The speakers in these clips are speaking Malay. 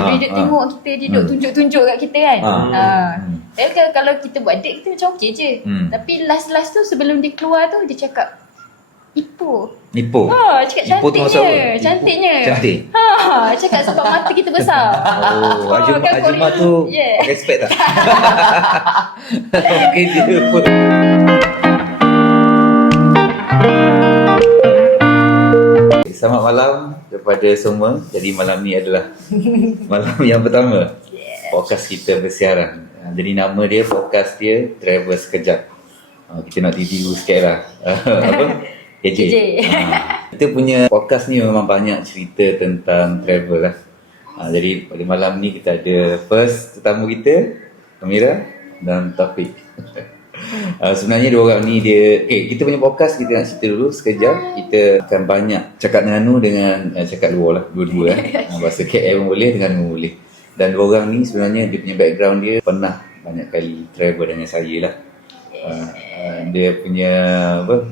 Dia duduk tengok kita, dia duduk tunjuk-tunjuk kat kita kan. Tapi kalau kita buat date, kita macam okey je. Tapi last tu sebelum dia keluar tu, dia cakap Ipoh. Cakap Ipoh tu maksud apa? cantiknya. Cantik? Cakap sebab mata kita besar. Ajumah tu respect tak? Mungkin dia pun. Selamat malam kepada semua. Jadi malam ni adalah malam yang pertama podcast kita bersiaran. Jadi nama dia, podcast dia Travel Sekejap. Kita nak tiru sikit lah. Apa? KJ. Kita punya podcast ni memang banyak cerita tentang travel lah. Jadi pada malam ni kita ada first tetamu kita, Amira dan Taufik. Sebenarnya dua orang ni kita punya podcast kita nak cerita dulu sekejap. Kita akan banyak cakap Terengganu dengan cakap luar lah, dua-dua bahasa KL pun boleh, Terengganu boleh. Dan dua orang ni sebenarnya dia punya background dia pernah banyak kali travel dengan saya lah. Dia punya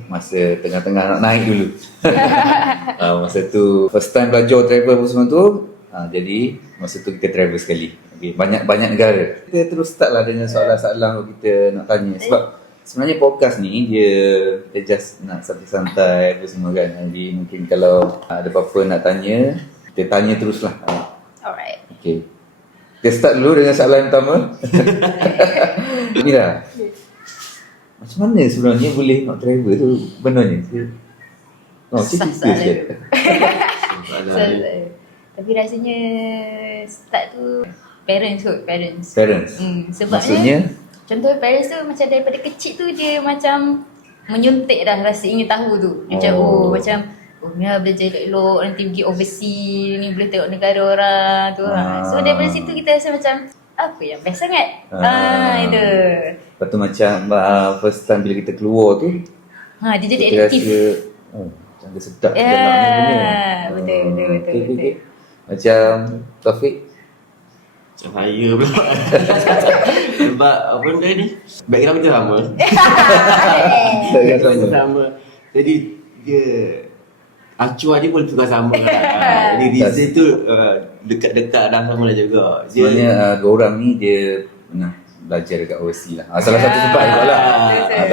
masa tengah-tengah nak naik dulu. Masa tu first time belajar travel pun semua tu. Jadi masa tu kita travel sekali. Banyak negara. Kita terus start lah dengan soalan-soalan yang kita nak tanya. Sebab sebenarnya podcast ni kita just nak santai-santai apa semua kan. Jadi mungkin kalau ada apa-apa nak tanya, kita tanya terus lah. Alright. Okay. Kita start dulu dengan soalan pertama. Mira, macam mana sebenarnya boleh nak travel tu benarnya? Cerita sikit. Tapi rasanya start tu parents. Sebabnya maksudnya? Contoh parents tu macam daripada kecil tu dia macam menyuntik dah rasa ingin tahu tu. Dia macam Mira belajar elok-elok, nanti pergi overseas, ni boleh tengok negara orang tu. So daripada situ kita rasa macam apa yang best sangat. Itu. Lepas tu macam first time bila kita keluar tu dia jadi kita aktif. rasa macam dia sedap dalam ni punya. Betul. Macam Taufik? Macam saya pula. Sebab apa benda ni, background kita sama. Sama. Jadi dia acuan dia pun tukar sama lah. Jadi reason tu dekat-dekat dah sama lah juga. Sebenarnya dua orang ni dia pernah belajar dekat overseas lah. Salah satu sebab juga lah.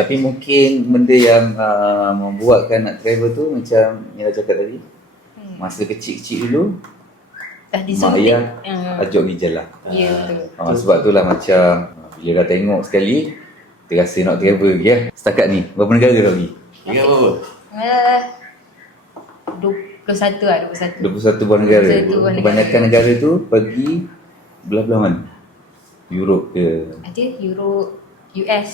Tapi mungkin benda yang membuatkan nak travel tu macam Mira cakap tadi, masa kecil-kecil dulu mak ayah ajak pergi jalan. Ya, betul. Sebab tu lah macam bila dah tengok sekali kita rasa nak travel lagi lah. Setakat ni berapa negara dah pergi? Ingat berapa? 21 buah negara. 21 buah negara. Kebanyakan negara tu pergi belah-belah mana? Europe ke? Ada Europe, US,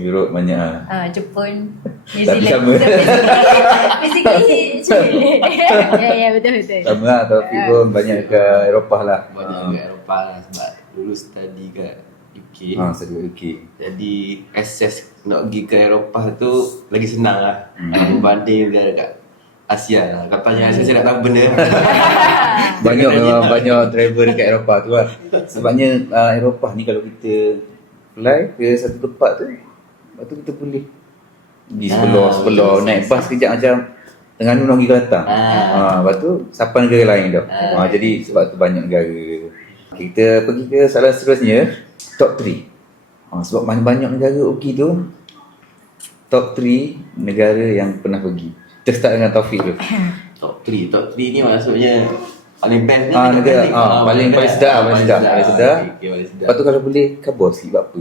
Europe banyak Jepun, New tapi Zealand. sama. Basically ya betul. Sama lah, Taufik pun banyak ke Eropah lah. Banyak kat Eropah lah sebab dulu study kat UK. Study kat UK. Jadi access nak pergi ke Eropah tu lagi senang lah berbanding dekat Asia lah. Kau tanya Asia, saya nak tahu benda. Banyak travel dekat Eropah tu lah. Sebabnya Eropah ni kalau kita fly ke satu tempat tu, lepas tu kita boleh pergi sebelah naik bas kejap macam Terengganu nak pergi Kelantan. Lepas tu sampai negara lain dah. Jadi sebab tu banyak negara. Kita pergi ke soalan seterusnya, top 3. Sebab banyak negara pergi tu, top 3 negara yang pernah pergi. Kita start dengan Taufik dulu. Top 3 ni maksudnya paling best ni negara paling sedap. Paling sedap. Lepas tu kalau boleh khabar sikit buat apa?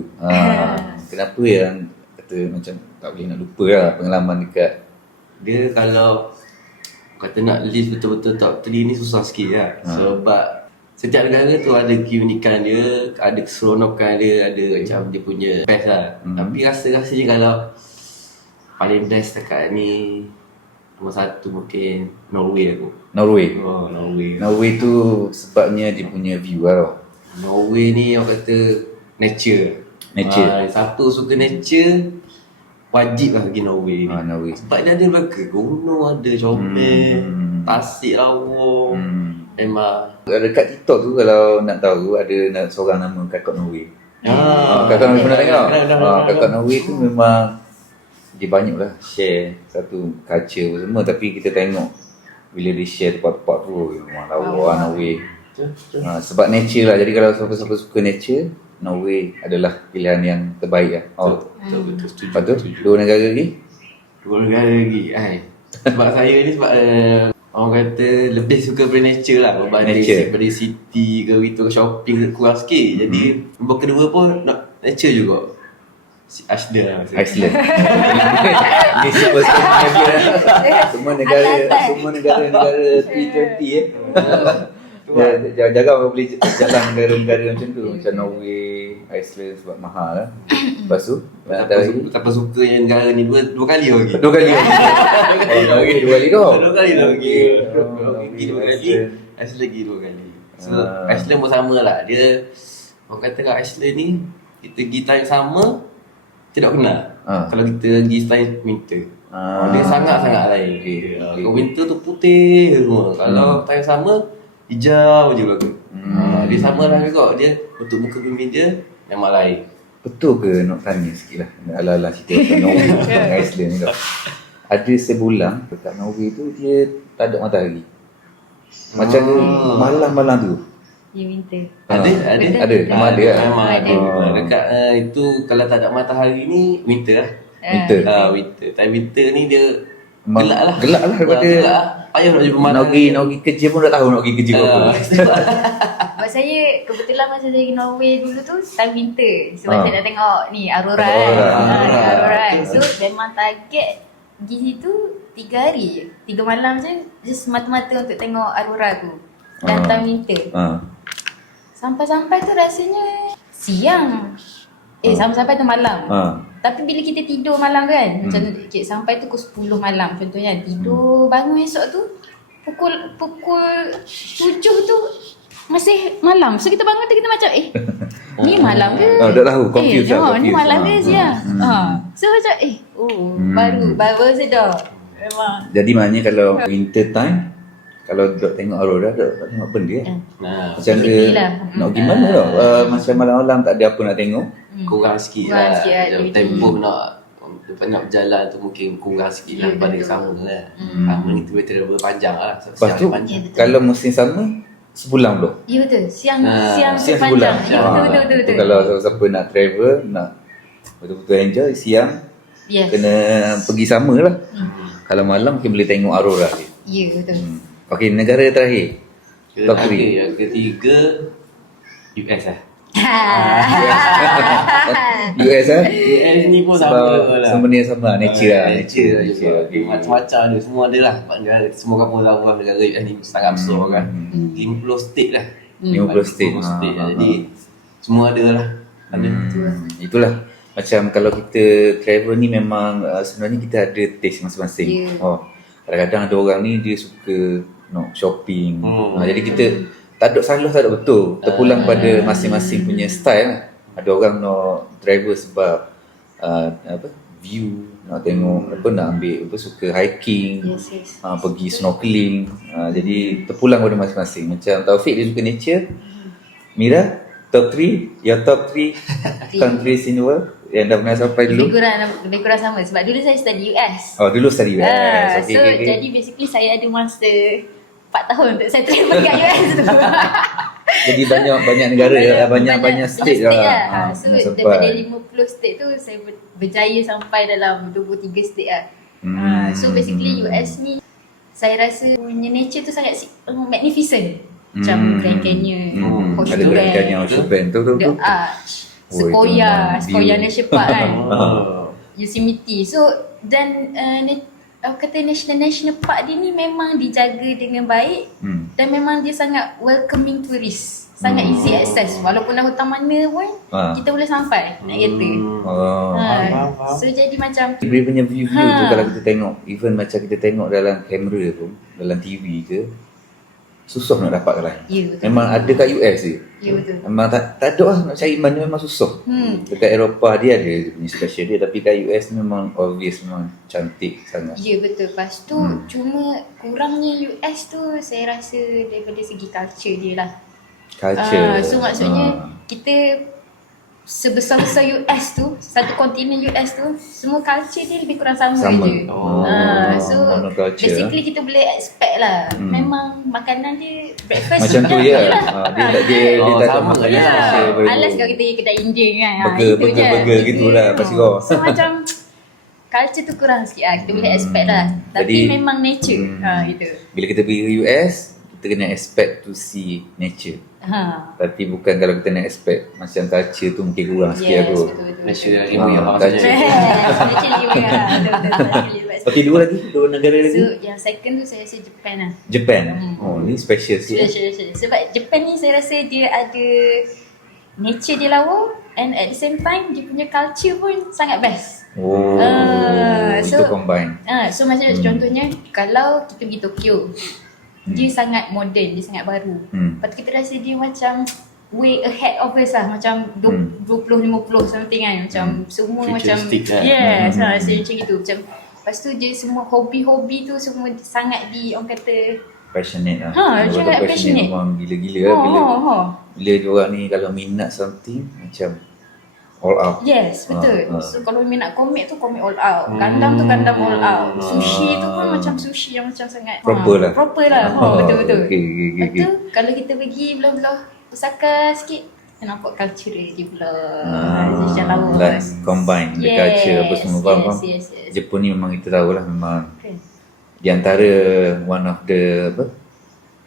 Kenapa yang kata macam tak boleh nak lupa lah pengalaman dekat dia? Kalau kata nak list betul-betul top 3 ni susah sikit lah. Sebab setiap negara tu ada keunikan dia, ada keseronokan dia, ada macam dia punya best lah. Tapi rasa-rasanya kalau paling best dekat ni, nombor 1 mungkin Norway aku. Norway. Norway tu sebabnya dia punya view lah. Norway ni orang kata nature. Siapa suka nature wajib lah pergi Norway ni. Norway. Sebab dia ada berbagai gunung, ada comel, tasik lawang. Memang dekat TikTok tu kalau nak tahu ada seorang nama Kakak Norway. Kakak Norway pernah tengok? Kakak Norway tu memang dia banyak lah share satu culture semua. Tapi kita tengok bila dia share tempat-tempat tu memang lawa Norway. Betul. Sebab nature lah. Jadi kalau siapa-siapa suka nature, Norway adalah pilihan yang terbaik lah. Betul, setuju. Lepas tu, 2 negara lagi? 2 negara lagi. Sebab saya ni sebab orang kata lebih suka nature lah berbanding Nature. daripada city ke itu ke shopping kurang sikit. Jadi nombor kedua pun nature juga. Iceland lah maksudnya. Iceland. Ini super sebenarnya dia. Semua negara T20 Jaga orang boleh jalan negara-negara macam tu. Macam Norway, Iceland sebab mahal lah. Lepas tu, Betapa suka yang negara ni dua kali lagi. 2 kali. Norway 2 kali tu. 2 kali lagi. Norway, 2 kali. Iceland. Iceland lagi 2 kali. So Iceland pun sama lah. Dia orang kata kat Iceland ni kita pergi time sama tidak kenal. Kalau kita pergi time winter. Dia sangat-sangat lain. Kalau winter tu putih semua. Kalau time sama hijau je belaka. Dia sama lah juga. Dia untuk muka bumi dia memang lain. Betul ke nak tanya sikit lah ala-ala cerita pasal Norway dengan Iceland ni tau. Ada sebulan dekat Norway tu dia tak ada matahari. Macam malam-malam tu. Ya, winter. Ada. Memang ada lah. Memang ada. Ada. Dekat itu kalau tak ada matahari ni winter lah. Winter. Winter. Time winter ni dia gelap lah. Gelap lah daripada Gelap lah. Payah nak jumpa nak pergi kerja pun dah tahu nak pergi kerja apa. Sebab saya kebetulan masa saya pergi Norway dulu tu time winter. Sebab saya nak tengok ni Aurora Aurora. kan. So memang target pergi situ 3 hari je. 3 malam je just semata-mata untuk tengok Aurora tu. Dan time winter. Sampai-sampai tu rasanya siang. Sampai-sampai tu malam. Tapi bila kita tidur malam tu kan, macam tu, sampai tu pukul 10 malam contohnya, tidur bangun esok tu pukul 7 tu masih malam. So kita bangun tu kita macam ni malam ke? Dah tahu, confused lah. Ni malam ke siang? So macam baru sedar. Memang. Jadi maknanya kalau winter time, kalau dok tengok Aurora, dok tengok benda macam Basically dia lah. nak gimana tau. Macam malam-malam tak ada apa nak tengok. Kurang sikit Kurang lah. sikit lah Macam aktiviti. tempoh nak berjalan tu mungkin kurang sikit lah daripada sama lah. Sama ni boleh travel panjang lah. Lepas tu panjang. kalau musim sama sebulan belum. Ya betul. Siang Siang sepanjang. sebulan. Ya betul. Itu kalau siapa nak travel, nak betul-betul enjoy, siang Yes. kena pergi sama lah. Kalau malam mungkin boleh tengok Aurora dia. Ya betul. Okey, negara terakhir. Top 3. Yang ketiga US lah. US lah. US ni pun sama Sebab lah. sama ni sama nature lah. Nature. Okey. Macam-macam ada. Semua ada lah. Negara, semua kampung lawa negara US ni sangat besar kan. 50 state lah. 50 state. 50 state lah. Jadi semua ada lah. Ada. Itulah. Macam kalau kita travel ni memang sebenarnya kita ada taste masing-masing. Yeah. Kadang-kadang ada orang ni dia suka shopping. Jadi kita tak ada salah, tak ada betul. Terpulang pada masing-masing punya style lah. Ada orang nak travel sebab view, nak tengok nak ambil suka hiking, Yes. pergi snorkeling. Jadi terpulang pada masing-masing. Macam Taufik dia suka nature. Mira, top 3, your top 3 countries in the world yang dah pernah sampai dulu. Lebih kurang sama sebab dulu saya study US. Dulu study US. So jadi basically saya ada masa 4 tahun untuk saya travel kat US tu. Jadi banyak negara banyak state lah. So daripada 50 state tu saya berjaya sampai dalam 23 state lah. So basically US ni saya rasa punya nature tu sangat magnificent. Macam Grand Canyon, ada Grand Canyon, Horseshoe tu. The Arch, Sequoia National Park kan. Yosemite. So dan kata national park dia ni memang dijaga dengan baik dan memang dia sangat welcoming tourist. Sangat easy access. Walaupun dah hutan mana pun kita boleh sampai naik kereta. So jadi macam dia punya view tu kalau kita tengok, even macam kita tengok dalam kamera pun, dalam TV ke, susah nak dapat lain. Ya, betul. Memang ada kat US je. Ya betul. Memang tak ada lah nak cari mana, memang susah. Dekat Eropah dia ada punya special dia, tapi kat US memang obvious, memang cantik sangat. Ya betul. Lepas tu cuma kurangnya US tu saya rasa daripada segi culture dia lah. Culture. So maksudnya kita sebesar-besar US tu, satu kontinen US tu, semua culture dia lebih kurang sama je. So monoculture. basically kita boleh expect lah. Memang makanan dia breakfast Macam tu je. lah. Dia tak sama makan je. special baru. Alas kalau kita pergi kedai Indian kan. Burger gitulah pasti kau. So macam culture tu kurang sikit lah. Kita boleh expect lah. Tapi Jadi, memang nature. Gitu. Bila kita pergi ke US, kita kena expect to see nature. Tapi bukan kalau kita nak expect macam culture tu mungkin kurang sikit Yes, aku. betul-betul. Malaysia yang ibu yang culture. maksudnya. Actually, betul-betul. Okey, dua negara lagi. So, yang second tu saya rasa Japan lah. Japan. Oh, ni special sikit. Sure. Sebab Japan ni saya rasa dia ada nature dia lawa and at the same time dia punya culture pun sangat best. Oh, itu so- combine. So macam contohnya kalau kita pergi Tokyo, dia sangat moden, dia sangat baru. Lepas tu kita rasa dia macam way ahead of us lah. Macam 20-50 something kan. Macam semua macam Futuristic kan? yes, rasa macam gitu. Macam lepas tu dia semua hobi-hobi tu semua sangat orang kata Passionate lah. macam Betul-betul passionate. Memang gila-gila lah bila dia orang ni kalau minat something macam all out. Yes, betul. Ha. So kalau minat komik tu komik all out. Gundam tu Gundam all out. Sushi tu pun macam sushi yang macam sangat Proper lah. Proper lah. Betul-betul. Okay. Lepas tu kalau kita pergi belah-belah Osaka sikit, kita nampak culture dia pula. Macam lawa. Like combine the culture apa semua faham. Yes. Jepun ni memang kita tahu lah memang Okay. di antara one of the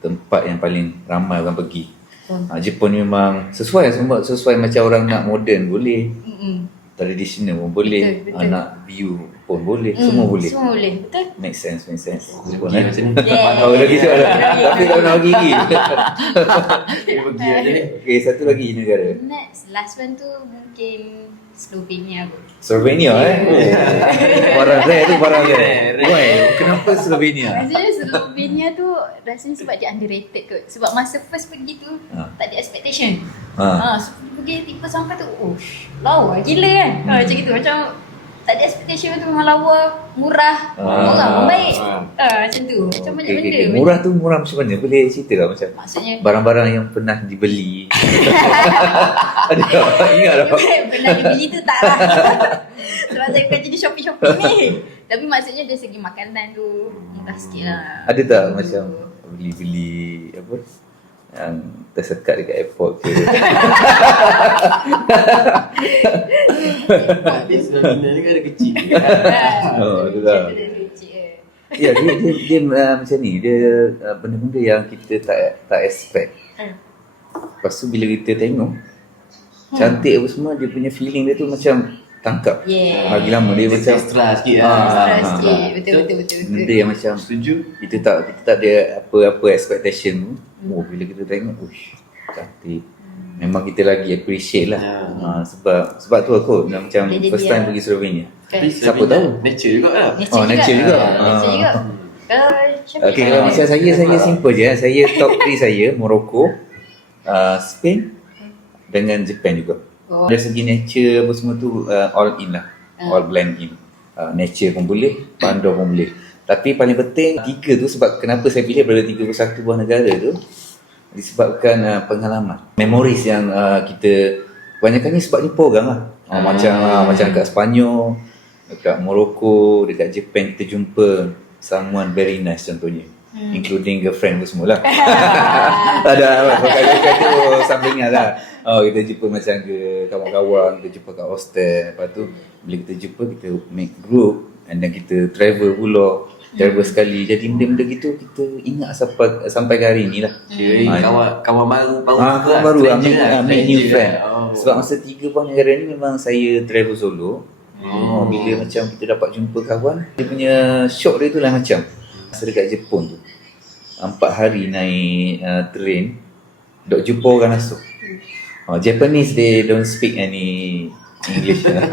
tempat yang paling ramai orang pergi. Jepun ni memang sesuai macam orang nak modern boleh, traditional pun boleh, Betul. nak view pun boleh, semua boleh. Semua boleh, betul? Make sense. Jepun Pergi macam ni. Oh, lagi tu ada. Tapi kalau nak pergi. Dia pergi aja ni. Okay, satu lagi negara. Next, last one tu mungkin Slovenia pun. Slovenia Barang rare tu barang rare. Rare. Why? Kenapa Slovenia? Rasanya Slovenia tu rasanya sebab dia underrated kot. Sebab masa first pergi tu tak ada expectation. So pergi tiba sampai tu lawa gila kan. Macam gitu macam tak ada expectation tu memang lawa, murah, orang pun baik. Macam tu. Macam banyak benda. Murah tu murah macam mana? Boleh cerita tak macam Maksudnya barang-barang yang pernah dibeli. Ada tak? Ingat tak? pernah dibeli tu tak lah. Sebab saya kerja di Shopee ni. Tapi maksudnya dari segi makanan tu murah sikit lah. Ada tak macam beli-beli apa yang tersekat dekat airport ke? Tapi Slovenia ni kan ada kecil. Oh, tu lah. Ya, dia macam ni. Dia benda-benda yang kita tak expect. Lepas tu bila kita tengok cantik apa semua, dia punya feeling dia tu macam tangkap. Lagi lama dia macam Extra sikit lah. Extra sikit. Betul. benda yang macam Setuju. kita tak ada apa-apa expectation tu. Bila kita tengok, cantik. Memang kita lagi appreciate lah. Sebab tu aku macam Boleh jadi first time lah. pergi Slovenia. Tapi Siapa Slovenia tahu? Nature juga lah. Nature juga. Nature juga. Okay, kalau macam saya simple je. Saya top 3 saya, Morocco, Spain dengan Japan juga. Dari segi nature apa semua tu all in lah. All blend in. Nature pun boleh, bandar pun boleh. Tapi paling penting 3 tu sebab kenapa saya pilih daripada 31 buah negara tu disebabkan pengalaman, memories yang kita kebanyakannya sebab jumpa orang lah. Macam dekat Sepanyol, dekat Morocco, dekat Japan kita jumpa someone very nice contohnya. Including girlfriend pun semua lah. Ada pakai tu sambingan lah. Kita jumpa macam ke kawan-kawan, kita jumpa kat hostel. Lepas tu bila kita jumpa, kita make group and then kita travel pula. Travel sekali. Jadi benda-benda gitu kita ingat sampai ke hari ni lah. Kawan baru Kawan baru lah, make new friend. Oh. Sebab masa 3 buah negara ni memang saya travel solo. Bila macam kita dapat jumpa kawan, dia punya shock dia tu lah macam masa dekat Jepun tu 4 hari naik train, dok jumpa orang masuk. Japanese they don't speak any English lah.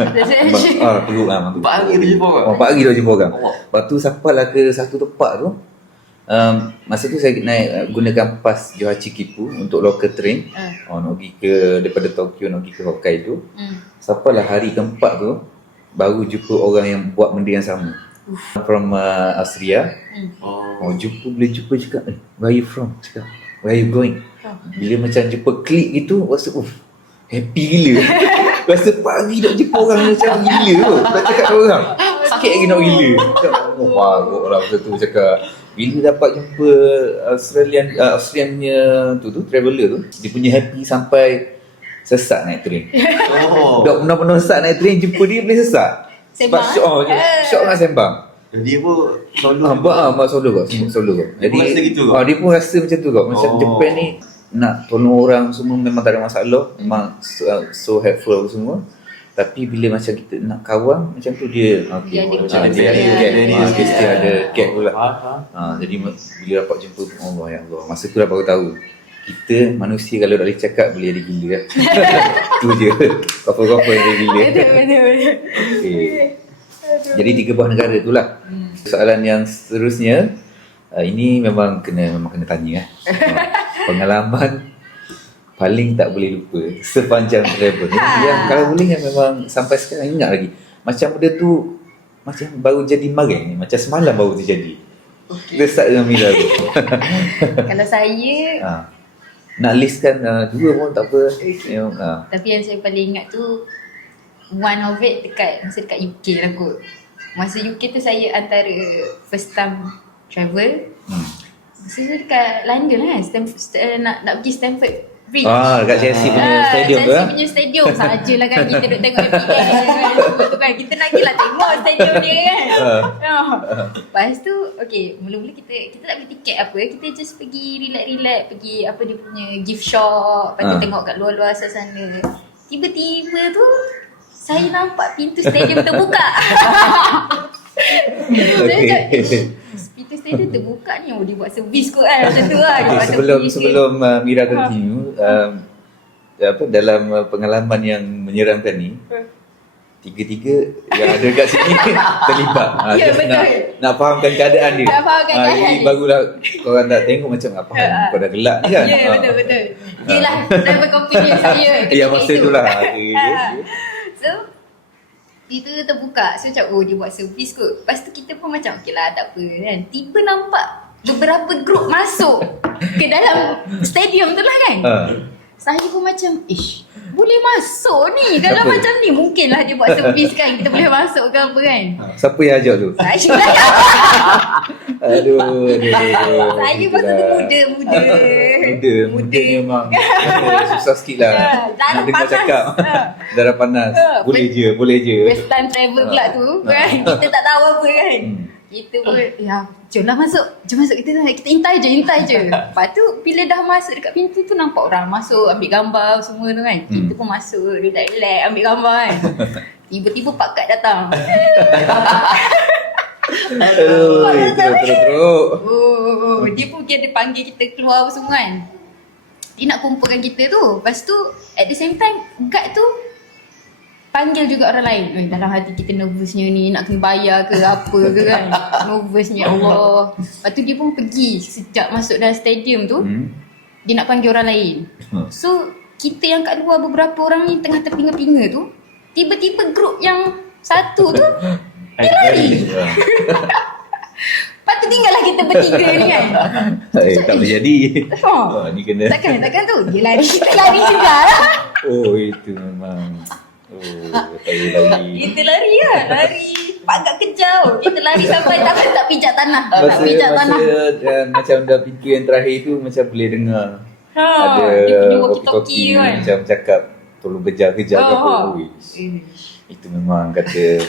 Perlu lah. 4 hari tu jumpa orang? 4 hari tu jumpa orang. Lepas tu sampailah ke satu tempat tu. Masa tu saya naik gunakan pas Johachi Kipu untuk local train. Nak pergi ke daripada Tokyo nak pergi ke Hokkaido. Sampailah hari keempat tu baru jumpa orang yang buat benda yang sama. From Austria. Bila jumpa cakap, where you from? Cakap, where you going? Bila macam jumpa klik gitu, rasa happy gila. Rasa pagi nak jumpa orang macam gila tu. Tak cakap dengan orang, sikit lagi nak gila. Cakap, parut lah masa tu cakap. bila dapat jumpa Australiannya tu traveller tu, dia punya happy sampai sesak naik train. Dah pernah sesak naik train, jumpa dia boleh sesak. Sebab Sembang. syok dengan sembang. Dia pun solo. Mak solo kau, semua solo kau. Dia pun rasa gitu. Dia pun rasa macam tu kau. Macam Japan ni nak tolong orang semua memang tak ada masalah. Memang so helpful semua. Tapi bila macam kita nak kawan macam tu dia Dia ada dia ada dia gap, ada dia mesti ada gap pula. Ha. Jadi bila dapat jumpa Allah ya Allah, masa tu dah baru tahu kita manusia kalau tak boleh cakap boleh ada gila kan. Tu je. Apa-apa yang ada gila. Betul. Okay. Jadi 3 buah negara tu lah. Soalan yang seterusnya, ini memang kena tanya pengalaman paling tak boleh lupa sepanjang travel. Yang kalau boleh yang memang sampai sekarang ingat lagi. Macam benda tu macam baru jadi marang ni, macam semalam baru terjadi. Kita start dengan Mira tu. Kalau saya, Nak listkan 2 pun tak apa. tapi yang saya paling ingat tu, one of it masa dekat UK lah kot. Masa UK tu saya antara first time travel. Masa tu dekat London lah kan, nak pergi Stamford Bridge. Dekat Chelsea punya stadium tu Chelsea punya stadium sajalah kan kita duduk tengok FPL kan. Semua tu kan. Kita nak pergilah tengok stadium dia kan. Lepas tu okay, mula-mula kita tak beli tiket apa, kita just pergi relax-relax, pergi apa dia punya gift shop, lepas tu tengok kat luar-luar sana. Tiba-tiba tu saya nampak pintu stadium terbuka. Pintu stadium terbuka ni, dia buat servis kot kan, macam tu lah. Dia buat servis Sebelum Mira continue, dalam pengalaman yang menyeramkan ni, tiga-tiga yang ada kat sini terlibat. Ya, Just betul. nak fahamkan keadaan dia. Nak fahamkan keadaan Jadi dia. barulah korang tak tengok macam apa kau dah gelak ni kan. Ya, betul. Dia lah driver company saya Ya, ketika masa itu. tu lah. So itu terbuka. So macam dia buat servis kot. Lepas tu kita pun macam okay lah, tak apa kan. Tiba nampak beberapa grup masuk ke dalam stadium tu lah kan. Saya pun macam boleh masuk ni. Kalau Siapa? macam ni mungkinlah dia buat servis kan. Kita boleh masuk ke apa kan. Siapa yang ajak tu? Saya lah. Aduh. Saya masa tu muda. Muda memang susah sikit lah. Darah Nak dengar panas. cakap. Darah panas. Boleh je. First time travel pula tu kan. Kita tak tahu apa kan. Kita pun jom masuk kita intai je. Lepas tu bila dah masuk dekat pintu tu, nampak orang masuk ambil gambar semua tu kan. Kita pun masuk relax ambil gambar kan. Tiba-tiba Pak Kad datang. Aduh, teruk. Dia pun dia panggil kita keluar apa semua kan. Dia nak kumpulkan kita tu. Lepas tu at the same time guard tu panggil juga orang lain. Dalam hati kita nervousnya ni, nak kena bayar ke apa ke kan. Nervousnya Allah. Lepas tu dia pun pergi sejak masuk dalam stadium tu. Dia nak panggil orang lain. So kita yang kat luar beberapa orang ni tengah terpinga-pinga tu, tiba-tiba grup yang satu tu dia lari. Lepas tu tinggallah kita bertiga ni kan. Tak boleh jadi. Ni kena. Takkan tu. Dia lari, kita lari juga lah. Itu memang. Tak boleh lari. Kita lari lah. Lari. Pak Gad kejar. Kita lari sampai tak pijak tanah. Tak Masa pijak tanah. macam dah pintu yang terakhir tu macam boleh dengar. Ada dia punya walkie-talkie kan. macam cakap tolong kejar-kejar ke apa. Itu memang kata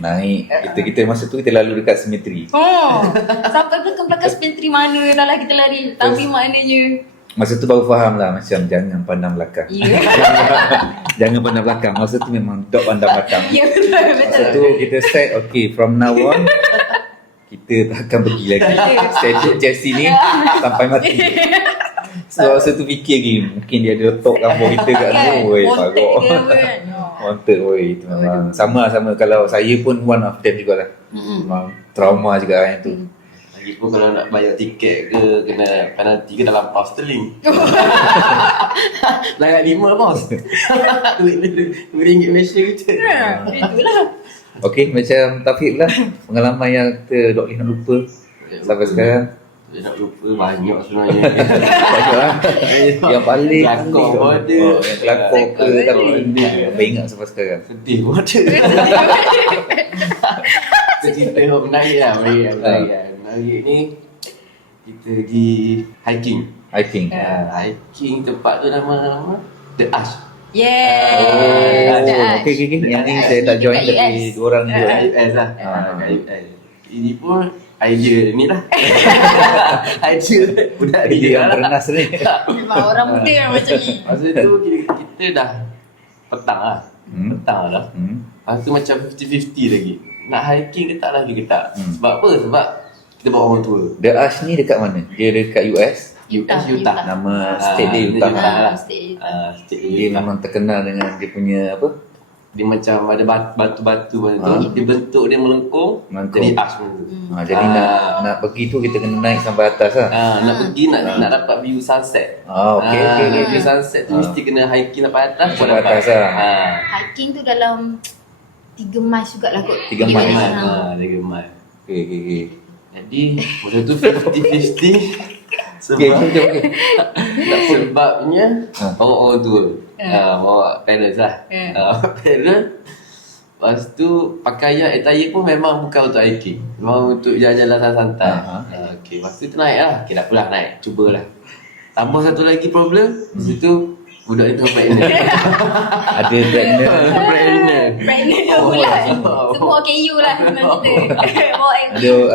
naik. Kita masa tu kita lalu dekat simetri. Sampai belakang spentri mana dah lah kita lari. Tapi maknanya Masa tu baru faham lah macam jangan pandang belakang. Jangan pandang belakang. Masa tu memang dok pandang belakang. Ya, betul. Masa tu kita set okay from now on kita tak akan pergi lagi stadium Chelsea ni sampai mati. So masa tu fikir lagi mungkin dia ada letak gambar kita kat sana. Woi pagok. Wanted woi. Itu memang sama kalau saya pun one of them jugalah. Memang trauma juga yang tu. Lagipun kalau nak bayar tiket ke kena penalti ke dalam pound sterling. Layak 5 bos. RM2 Malaysia kita. Itulah. Okay, macam Taufik pula pengalaman yang kita tak boleh nak lupa sampai sekarang. Saya nak lupa banyak sebenarnya. Banyak lah. Yang paling Kelakor pun ada. yang kelakor ke kalau ini apa ingat sampai sekarang. Sedih pun ada. Kita cerita menarik lah. Menarik ni kita pergi hiking. Hiking. Hiking tempat tu nama The Ash. Yes. Oh, okey. Yang ni saya tak join Dekat tapi US. dua orang ni. Kat US lah. Kat US. Ini pun idea ni lah. Idea budak ni Dia yang lah. bernas ni. Memang orang muda yang macam ni. Masa tu kita dah petang lah. Petang lah. Lepas tu macam 50-50 lagi. Nak hiking ke tak lagi ke tak? Sebab apa? Sebab kita bawa orang tua. The Ash ni dekat mana? Dia dekat US. Utah. Nama state dia Utah. lah. State. State Dia Utah. memang terkenal dengan dia punya apa? Dia macam ada batu-batu macam tu. Dia bentuk dia melengkung. Melengkung. Jadi ash macam tu. Jadi nak pergi tu kita kena naik sampai atas lah. Nak pergi nak dapat view sunset. Okey. View sunset tu mesti kena hiking sampai atas. Sampai atas lah. Hiking tu dalam 3 miles jugalah kot. 3 miles. 3 mile. Okey. Jadi masa tu 50-50. Okey. Sebabnya bawa orang tua. Bawa parents lah. Parents. Lepas tu pakaian attire pun memang bukan untuk hiking. Memang untuk jalan-jalan santai. Okey, lepas tu naik lah. Okey, tak apalah naik. Cubalah. Tambah satu lagi problem. Lepas tu budak ni tengah pregnant. Ada pregnant. Pregnant dah bulan. Semua KU lah memang kita. Bawa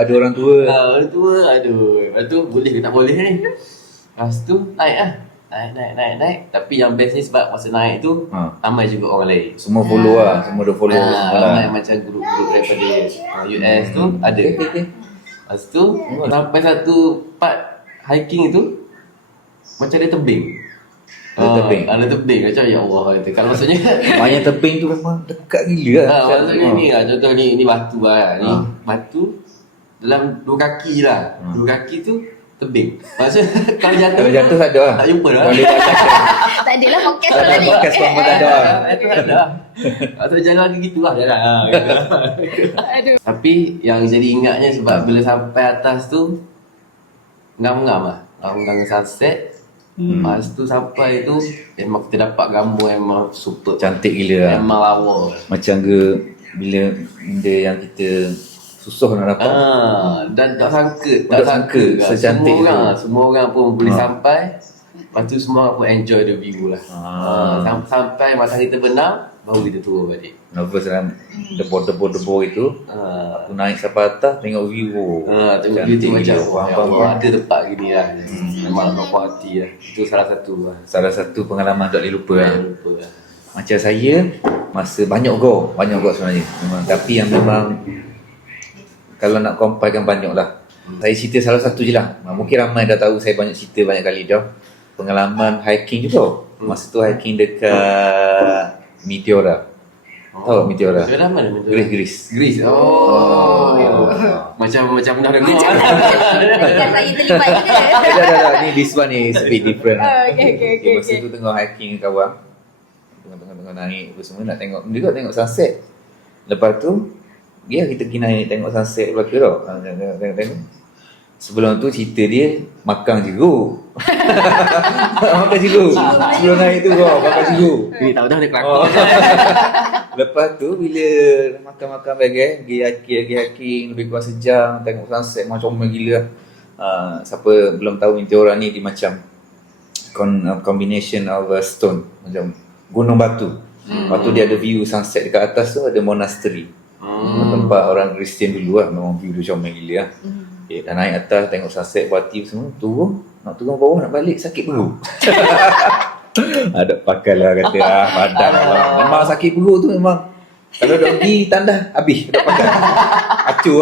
Ada orang tua. Orang tua, aduh. Lepas tu boleh ke tak boleh ni. Lepas tu naik lah. Naik. Tapi yang best ni sebab masa naik tu ramai juga orang lain. Semua follow lah. Semua dah follow semua lah. Ramai macam grup-grup daripada US tu ada. Lepas tu sampai satu part hiking tu macam dia tebing. Ada tebing macam ya Allah kata. Kalau maksudnya Banyak tebing tu memang dekat gila lah. maksudnya ni lah contoh ni batu lah. Ni batu dalam 2 kaki lah. 2 kaki tu tebing. Maksudnya Kalau jatuh tak ada lah. tak jumpa lah. Boleh tak jatuh. Tak adalah podcast Tak ada tadi. podcast pun tak ada lah. Itu ada. Atau jalan lagi gitu lah jalan. Aduh. Tapi yang jadi ingatnya sebab bila sampai atas tu ngam-ngam lah. Ngam-ngam sunset. Lepas tu sampai tu memang kita dapat gambar memang super. Cantik gila lah. Memang lawa. Macam ke bila benda yang kita susah nak dapat. Dan tak sangka Tak sangka secantik semua orang pun boleh sampai. Lepas tu semua pun enjoy the view lah. Sampai matahari terbenam baru kita turun balik. Nervous dalam debur-debur itu. Aku naik sampai atas tengok view. Tengok view tu macam ada tempat gini lah. Memang nak puas hati lah. Itu salah satu lah. Salah satu pengalaman tak boleh lupa lah. Lupa lah. Macam saya masa banyak go sebenarnya. Memang tapi yang memang kalau nak comparekan banyak lah. Saya cerita salah satu je lah. Mungkin ramai dah tahu saya banyak cerita banyak kali dah. Pengalaman hiking juga. Masa tu hiking dekat Meteora. Tahu Meteora? Sekarang mana? Greece. Greece. Macam pernah dengar. Kan saya terlibat juga. Dah. Ni this one is a bit different. Okay. Masa tu tengah hiking dengan kawan. Tengah naik apa semua nak tengok. Juga tengok sunset. Lepas tu kita pergi naik tengok sunset belakang tau. Tengok. Sebelum tu cerita dia makan jeruk. Makan jeruk. Sebelum naik tu makan jeruk. Ni tahu dah dia kelakar. Lepas tu bila makan-makan pergi hiking lebih kurang sejam tengok sunset macam comel gila. Siapa belum tahu Meteora ni dia macam combination of stone macam gunung batu. Lepas tu dia ada view sunset dekat atas tu ada monastery. Tempat orang Kristian dulu lah. Memang view dia comel gila lah. Dah naik atas tengok sunset party semua turun. Nak turun bawah nak balik sakit perut. Ada pakal lah kata padan lah. Memang sakit perut tu memang kalau dah pergi tandas habis dah pakal. Acuh.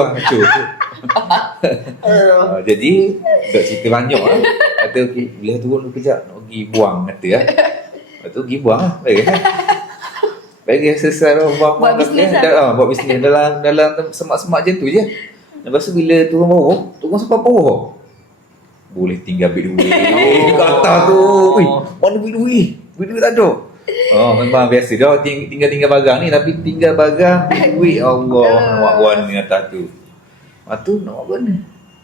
Jadi dah cerita banyak lah. Kata okey bila turun dulu kejap nak pergi buang kata lah. Lepas tu pergi buang lah. Bagi selesai buang Buat bisnes lah. Buat bisnes dalam semak-semak je tu je. Lepas tu bila turun bawah, turun sampai bawah. Boleh tinggal ambil duit. Kat atas tu. Mana duit? Duit tak ada. Memang biasa dah tinggal barang ni tapi tinggal barang duit Allah nak buat ni atas tu. Lepas tu nak buat mana?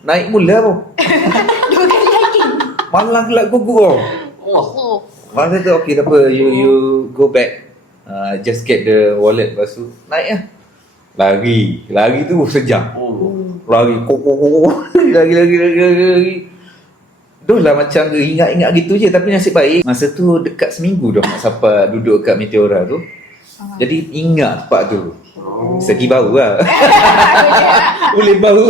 Naik mula apa? 2 kali hiking. Malang kelak gugur. Masa tu okey tak apa you go back. Just get the wallet lepas tu naik lah. Lari tu sejam. Lari lagi. lah macam ingat-ingat gitu je. Tapi nasib baik masa tu dekat seminggu dah sampai duduk kat Meteora tu. Jadi ingat tempat tu. Segi bau lah. Boleh bau.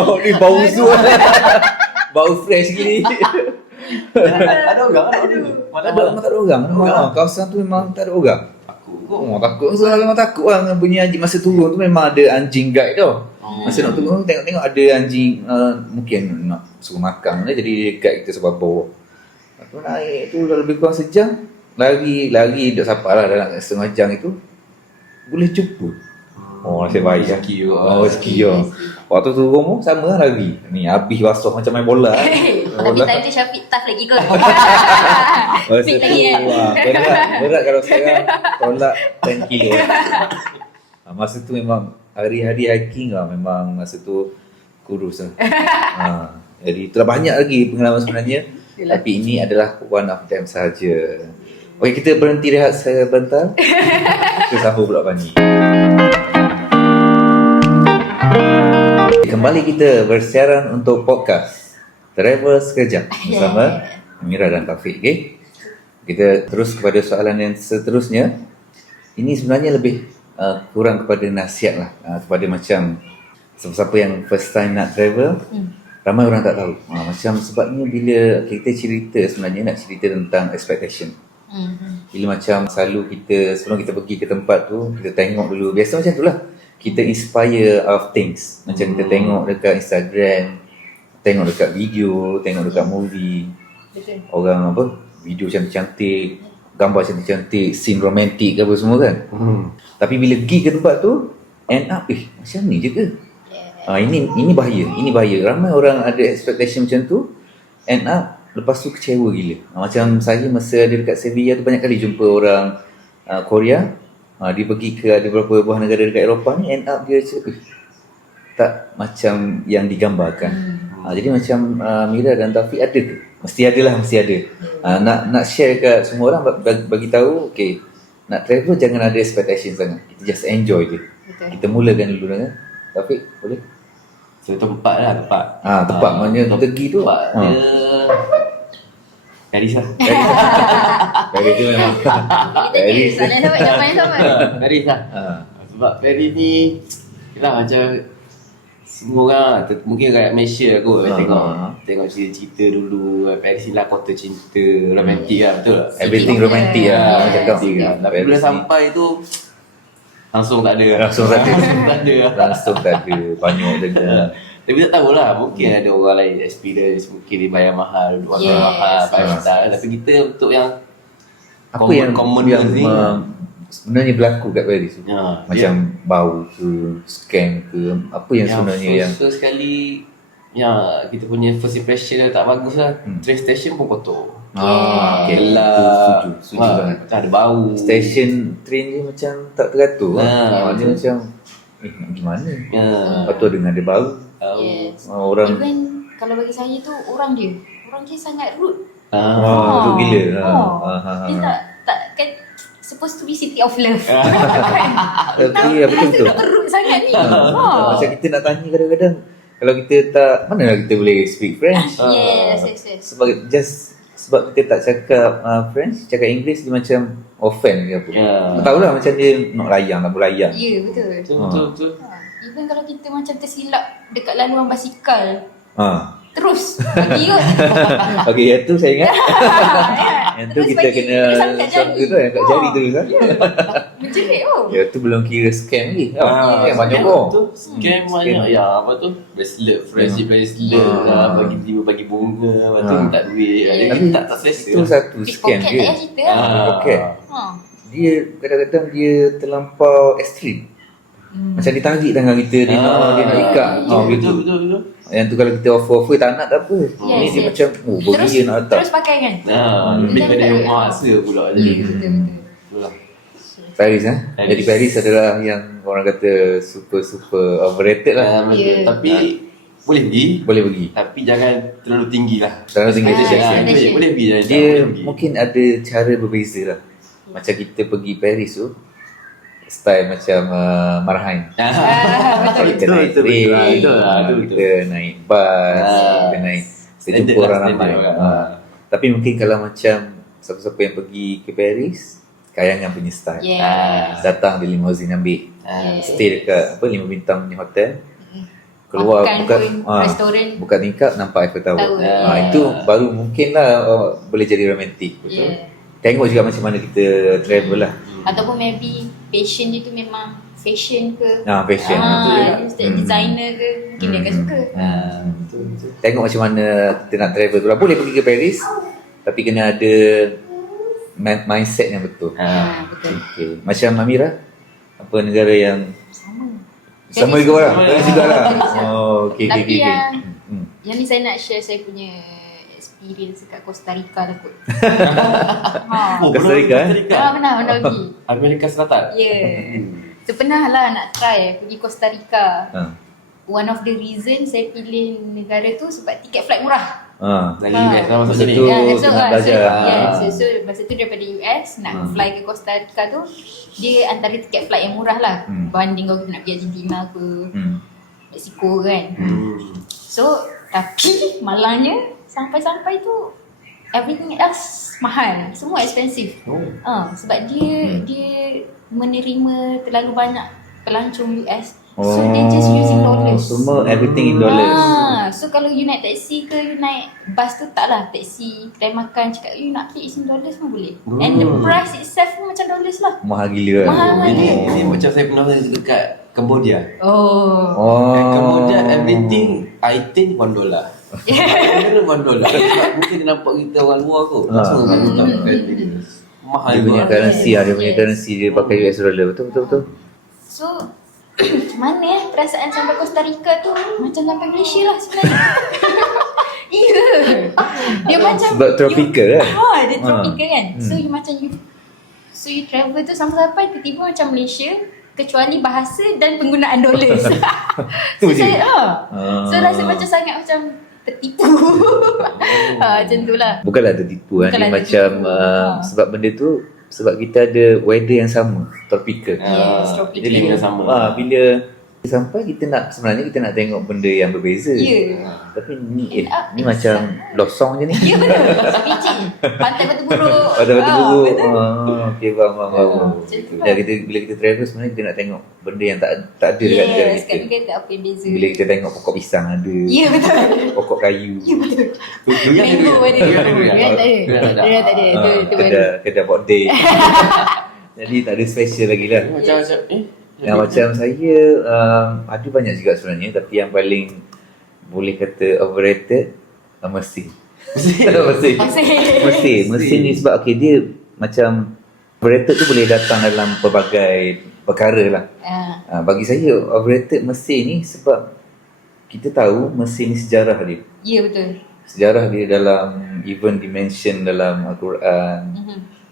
Oh ni bau su. Bau fresh gini. Ada orang Tak ada orang. Kawasan tu memang tak ada orang. Takut. So, memang takut lah dengan bunyi anjing. Masa turun tu memang ada anjing guide tau. Masa nak turun tengok-tengok ada anjing mungkin nak suruh makan lah. Jadi guide kita sebab bawah. Lepas tu naik tu dah lebih kurang sejam. Lari dah sampai lah dalam setengah jam itu. Boleh jumpa. Nasib baik lah. Rezeki lah. Waktu turun pun sama lah lari. Ni habis basuh macam main bola. Tapi tadi Syafiq tough lagi kot. Fit lagi kan. Berat kalau sekarang tolak 10 kilo. Masa tu memang hari-hari hiking lah. Memang masa tu kurus lah. Jadi itulah banyak lagi pengalaman sebenarnya. Tapi ini adalah one of them sahaja. Okey, kita berhenti rehat sebentar. Kita sambung pula Fani. Kembali kita bersiaran untuk podcast Travel Sekejap bersama Amira dan Taufik. Okay? Kita terus kepada soalan yang seterusnya. Ini sebenarnya lebih kurang kepada nasihat lah, kepada macam siapa-siapa yang first time nak travel. Ramai orang tak tahu. Macam sebabnya bila kita cerita sebenarnya nak cerita tentang expectation. Bila macam selalu kita sebelum kita pergi ke tempat tu, kita tengok dulu. Biasa macam tu lah. Kita inspire of things. Macam kita tengok dekat Instagram, tengok dekat video, tengok dekat movie. Betul. Orang apa, video cantik-cantik, gambar cantik-cantik, scene romantik ke apa semua kan. Tapi bila pergi ke tempat tu, end up macam ni je ke? Ini bahaya. Ramai orang ada expectation macam tu, end up lepas tu kecewa gila. Macam saya masa ada dekat Sevilla tu banyak kali jumpa orang Korea. Dia pergi ke ada beberapa buah negara dekat Eropah ni, end up dia tak macam yang digambarkan. Jadi macam Mira dan Taufik ada ke? Mesti ada. Nak share kat semua orang, bagi tahu, okay, nak travel jangan ada expectation sangat. Kita just enjoy je. Betul. Kita mulakan dulu dengan Taufik, boleh? So tempat lah, tempat. Tempat maknanya kita pergi tu. Tempat dia Paris lah. Paris tu memang Paris. Ada sama. Paris lah. Sebab Paris ni yelah macam semua orang mungkin kat Malaysia kot tengok cerita-cerita dulu. Paris ni lah kota cinta, romantik lah, betul tak? everything romantic lah orang cakap. Tapi bila sampai tu langsung tak ada. Langsung tak ada. Banyak dengan. Tapi tak tahulah, mungkin ada orang lain experience, mungkin dia bayar mahal, mahal, 5 star. Tapi kita untuk yang Apa yang ni sebenarnya berlaku kat Paris tu? Macam bau ke, scam ke, apa yang sebenarnya yang first sekali kita punya first impression dah tak bagus lah. Train station pun kotor. Gelap. Setuju banget. Macam ada bau. Station train je macam tak teratur lah. Dia macam nak gimana? Lepas tu ada bau. Yes. Orang Even kalau bagi saya tu orang dia sangat rude. rude gila. Dia tak kan supposed to be city of love. Tapi betul-betul. Tak rude sangat ni. Macam kita nak tanya kadang-kadang, kalau kita tak, mana lah kita boleh speak French? Yes. Sebab kita tak cakap French, cakap English, dia macam offend ke apa. Tak tahulah macam dia nak layan, tak boleh layan. Ya, betul. Betul. Even kalau kita macam tersilap dekat laluan basikal, terus pergi kot. Okey, yang tu saya ingat. Yang tu Terus kita bagi, kena terus angkat sangka jari. tu yang kat jari tu kan. Menjerit oh. Ya tu belum kira scam lagi. Yang banyak kok. Scam banyak. Ya apa tu? Bracelet, friendship bracelet lah, bagi bunga, lepas tu minta duit. Jadi tak selesa. Itu satu scam Pickpocket dia. lah cerita lah. Pickpocket. Dia kadang-kadang dia terlampau ekstrim. Macam dia tarik tangan kita, dia nak ikat. Betul. Yang tu kalau kita offer tak nak tak apa. Ni dia macam bagi dia nak letak. Terus pakai kan? Lebih pada masa pula jadi. Betul. Paris Jadi Paris adalah yang orang kata super overrated lah. Tapi boleh pergi. Boleh pergi. Tapi jangan terlalu tinggi lah. Terlalu tinggi tu Boleh pergi. Dia mungkin ada cara berbeza lah. Macam kita pergi Paris tu, style macam Marhain. Kita naik train, kita naik bus, kita naik Saya jumpa Standard orang lah, ramai. standard orang. Tapi mungkin kalau macam siapa-siapa yang pergi ke Paris, kayangan punya style. Yes. Datang di limousine ambil. Yes. Stay dekat 5 bintang punya hotel. Keluar Makan pun restoran. buka tingkap nampak Eiffel Tower. Tower, yeah. Itu baru mungkin lah boleh jadi romantik. Yeah. Tengok juga macam mana kita travel lah. Ataupun maybe passion dia tu memang fashion ke. Fashion. Instead designer ke. Mungkin dia akan suka. Betul. Tengok macam mana kita nak travel tu lah. Boleh pergi ke Paris, tapi kena ada mindset yang betul. Betul. Okay. Macam Amira, apa negara yang Sama. sama juga orang? Sama. Paris juga lah. Okay. Tapi yang ni saya nak share saya punya experience dekat Costa Rica lah kot. Costa Rica, Pernah pergi. Amerika Selatan. Ya. So pernah lah nak try pergi Costa Rica. One of the reason saya pilih negara tu sebab tiket flight murah. Dari US lah masuk Masa sini. tu So, nak belajar. so masa tu daripada US nak fly ke Costa Rica tu, dia antara tiket flight yang murah lah. Banding kalau kita nak pergi Argentina ke Mexico kan. So tapi malangnya sampai-sampai tu everything else mahal. Semua expensive. Sebab dia menerima terlalu banyak pelancong US. So they just using dollars. Semua everything in dollars. So kalau you naik taxi ke you naik bus tu taklah taxi, kedai makan cakap you nak pay in dollars pun boleh. And the price itself pun macam dollars lah. Mahal gila. Mahal. Ini macam saya pernah dekat Cambodia. Oh. Cambodia everything I think $1. Kena $1. Sebab mungkin dia nampak kita orang luar tu. Langsung mahal Dia punya juga. currency dia punya currency dia pakai US dollar. Betul. So macam mana perasaan sampai Costa Rica tu macam sampai Malaysia lah sebenarnya. Ya. Dia macam Sebab tropical kan? Dia tropical kan. So you travel tu sampai tiba-tiba macam Malaysia kecuali bahasa dan penggunaan dollars. So so rasa macam sangat macam tertipu. Macam tu lah. Bukanlah tertipu kan. Dia Bukanlah macam tertipu. sebab benda tu sebab kita ada weather yang sama, tropical. Yes, tropical. Jadi yang sama. Bila sampai sebenarnya kita nak tengok benda yang berbeza. Ya. Tapi ni End up ni macam losong je ni. Ya betul. Fiji. Pantai Batu Buruk. Batu buruk. Betul. Okey, faham. macam tu lah. Bila kita travel sebenarnya kita nak tengok benda yang tak ada dekat negara Yes, kat kita. negara tak apa yang beza. Bila kita tengok pokok pisang ada, Ya betul. pokok kayu, Ya betul. Durian Mango ada. Durian Durian tak ada. Durian tak ada. Itu baru. kedai bordel. Jadi tak ada special lagi lah. Macam-macam Yang macam saya ada banyak juga sebenarnya, tapi yang paling boleh kata overrated Mesir. Mesir ni sebab dia macam overrated tu boleh datang dalam pelbagai perkara lah. Bagi saya overrated Mesir ni sebab kita tahu Mesir ni sejarah dia. Ya betul. Sejarah dia dalam even dimension dalam Al-Quran.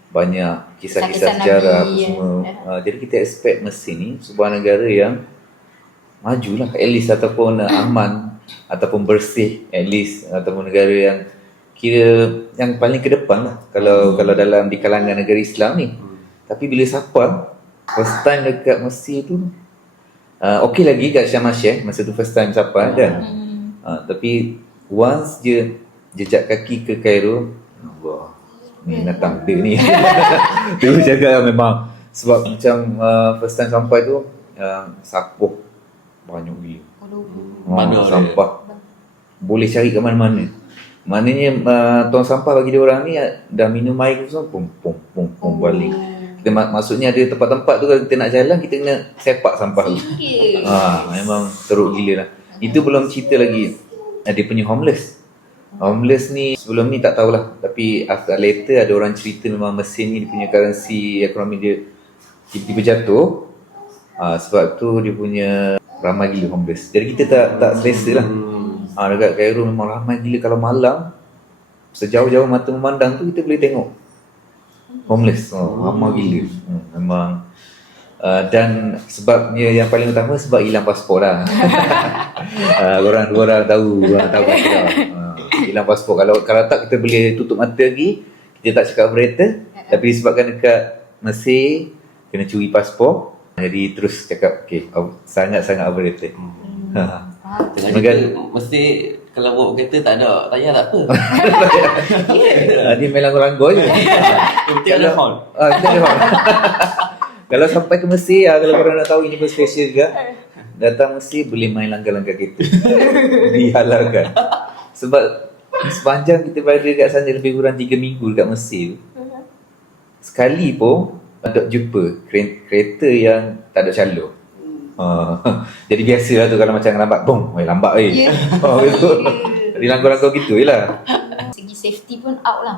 Banyak kisah-kisah Kisah-kisah sejarah apa Nabi, semua. Jadi kita expect Mesir ni sebuah negara yang maju lah, at least, ataupun aman ataupun bersih, at least, ataupun negara yang kira yang paling ke depan lah kalau dalam di kalangan negara Islam ni. Tapi bila sapa first time dekat Mesir tu okey lagi kat Sharm el-Sheikh masa tu first time sapa kan. Tapi once je jejak kaki ke Cairo, Allah, ni datang dia ni. Tu jaga memang sebab macam first time sampai tu sapuh banyak gila. Mana sampah. Boleh cari kat mana-mana. Maknanya tuang sampah bagi dia orang ni dah minum air tu semua pum balik. Kita maksudnya ada tempat-tempat tu kalau kita nak jalan kita kena sepak sampah tu. Memang teruk gila lah. Itu belum cerita lagi dia punya homeless. Homeless ni sebelum ni tak tahulah, tapi after later ada orang cerita memang Mesir ni dia punya currency ekonomi dia tiba-tiba jatuh. Sebab tu dia punya ramai gila homeless. Jadi kita tak selesa lah. Dekat Cairo memang ramai gila. Kalau malam sejauh-jauh mata memandang tu kita boleh tengok homeless. Ramai gila. Memang dan sebabnya yang paling utama sebab hilang pasport lah. Orang tahu hilang pasport. Kalau tak kita boleh tutup mata lagi, kita tak cakap operator. Tapi disebabkan dekat Mesir kena curi pasport, jadi terus cakap sangat-sangat overrated. Mesti kalau bawa kereta tak ada tayar tak apa. Dia main langgar-langgar je. Yang penting ada horn. Kita ada horn. Kalau sampai ke Mesir, kalau korang nak tahu ini pun special juga. Datang Mesir boleh main langgar-langgar kereta. Dihalalkan. Sebab sepanjang kita berada kat sana lebih kurang 3 minggu dekat Mesir, sekali pun tak jumpa kereta yang tak ada calur. Jadi biasalah tu kalau macam lambat, bong, lambat Ya. betul. Jadi langgar-langgar gitu je lah. Segi safety pun out lah.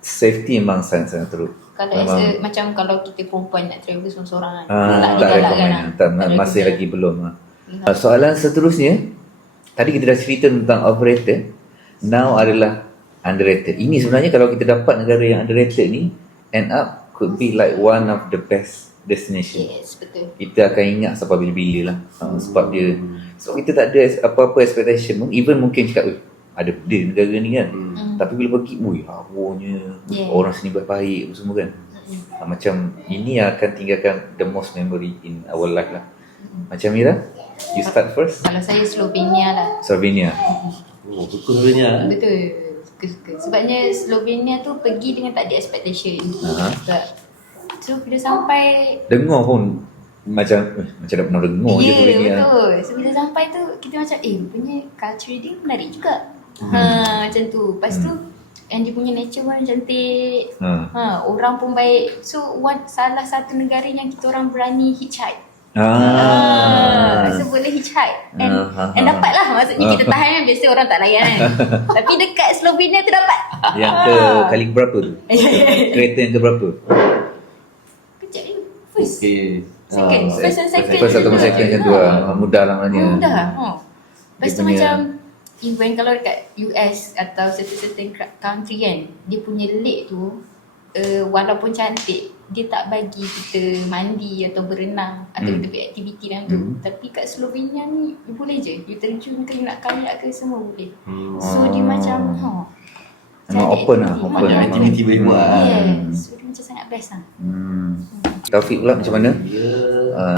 Safety memang sangat-sangat teruk. Kalau Memang. macam kalau kita perempuan nak travel seorang-seorang kan. Tak digalakkan recommend lah. tak, Tak masih recommend. lagi belum lah. Ya. Soalan seterusnya, tadi kita dah cerita tentang overrated, now adalah underrated. Ini sebenarnya kalau kita dapat negara yang underrated ni, end up could be like one of the best destination. Yes, betul. Kita akan ingat sampai bila-bila lah. Sebab dia, sebab kita tak ada apa-apa expectation pun. Even mungkin cakap, ada benda negara ni kan. Tapi bila pergi, harunya, Yeah. orang sini baik-baik apa semua kan. Macam ini yang akan tinggalkan the most memory in our life lah. Macam Mira, you start first. Kalau saya Slovenia lah. Slovenia. Oh, betul sebenarnya. Betul. Suka-suka. Sebabnya Slovenia tu pergi dengan tak ada expectation. Sebab so bila sampai Dengar pun macam macam dah pernah dengar je ya, Slovenia. betul. So bila sampai tu kita macam punya culture dia menarik juga. Macam tu. Lepas tu and dia punya nature pun cantik. Orang pun baik. So salah satu negara yang kita orang berani hitchhike. So boleh hitchhike and dapat lah. Maksudnya kita tahan kan. Biasa orang tak layan kan. Tapi dekat Slovenia tu dapat. Yang ke kali berapa tu? Kereta yang ke berapa? Kejap ni. First. Okay. Second. First and second. First atau second macam tu lah. Mudah lah maknanya. Mudah. Lepas Dia tu punya- macam even kalau dekat US atau certain country kan, dia punya lake tu walaupun cantik, dia tak bagi kita mandi atau berenang atau kita buat aktiviti dalam tu. Tapi kat Slovenia ni you boleh je, you terjun ke, you nak kayak ke, semua boleh. So dia macam Memang cari open lah, aktiviti. open. Banyak aktiviti boleh buat. Yes. So dia macam sangat best lah. Taufik pula macam mana? Dia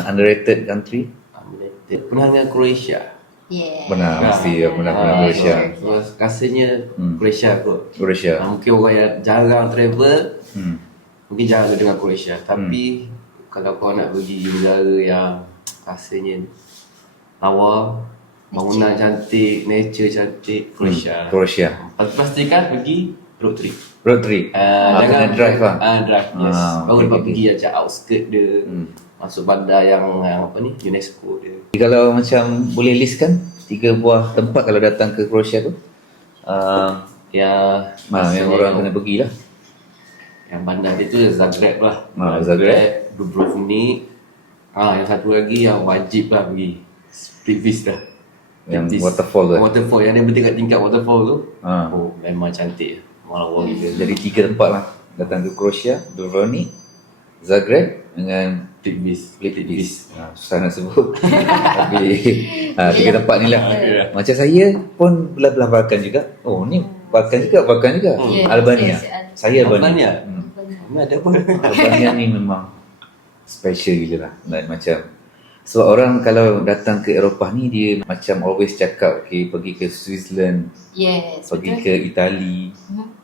Underrated country? underrated. Pernah dengan Croatia. Yeah. Pernah, mesti pernah Croatia. So, rasanya Croatia kot. Croatia. Mungkin orang yang jarang travel, Hmm. mungkin jarang dengar Croatia. Tapi kalau kau nak pergi negara yang rasanya lawa, bangunan cantik, nature cantik, Croatia. Croatia. Pastikan pergi road trip. Road trip. Jangan drive lah. Drive, yes. Baru okay, dapat okay. pergi macam outskirt dia. Masuk bandar yang apa ni, UNESCO dia. Kalau macam boleh listkan 3 buah tempat kalau datang ke Croatia tu, yang orang kena pergi lah. Yang bandar dia tu Zagreb lah. Zagreb. Dubrovnik. Yang satu lagi yang wajib lah pergi. Split Vista. Yang waterfall tu. Waterfall yang dia berdekat tingkat waterfall tu. Ha. Oh, memang cantik. Malah gila. Jadi 3 tempat lah. Datang ke Croatia, Dubrovnik, Zagreb dengan Split. Susah nak sebut. Tapi 3 tempat ni lah. Macam saya pun belah-belah Balkan juga. Oh ni Balkan juga. Yes, Albania. yes. Saya Albania? Albania. Mana ada apa? Albania ni memang special gila lah. Dan macam sebab orang kalau datang ke Eropah ni dia macam always cakap pergi ke Switzerland, Yes. pergi betul. ke Itali,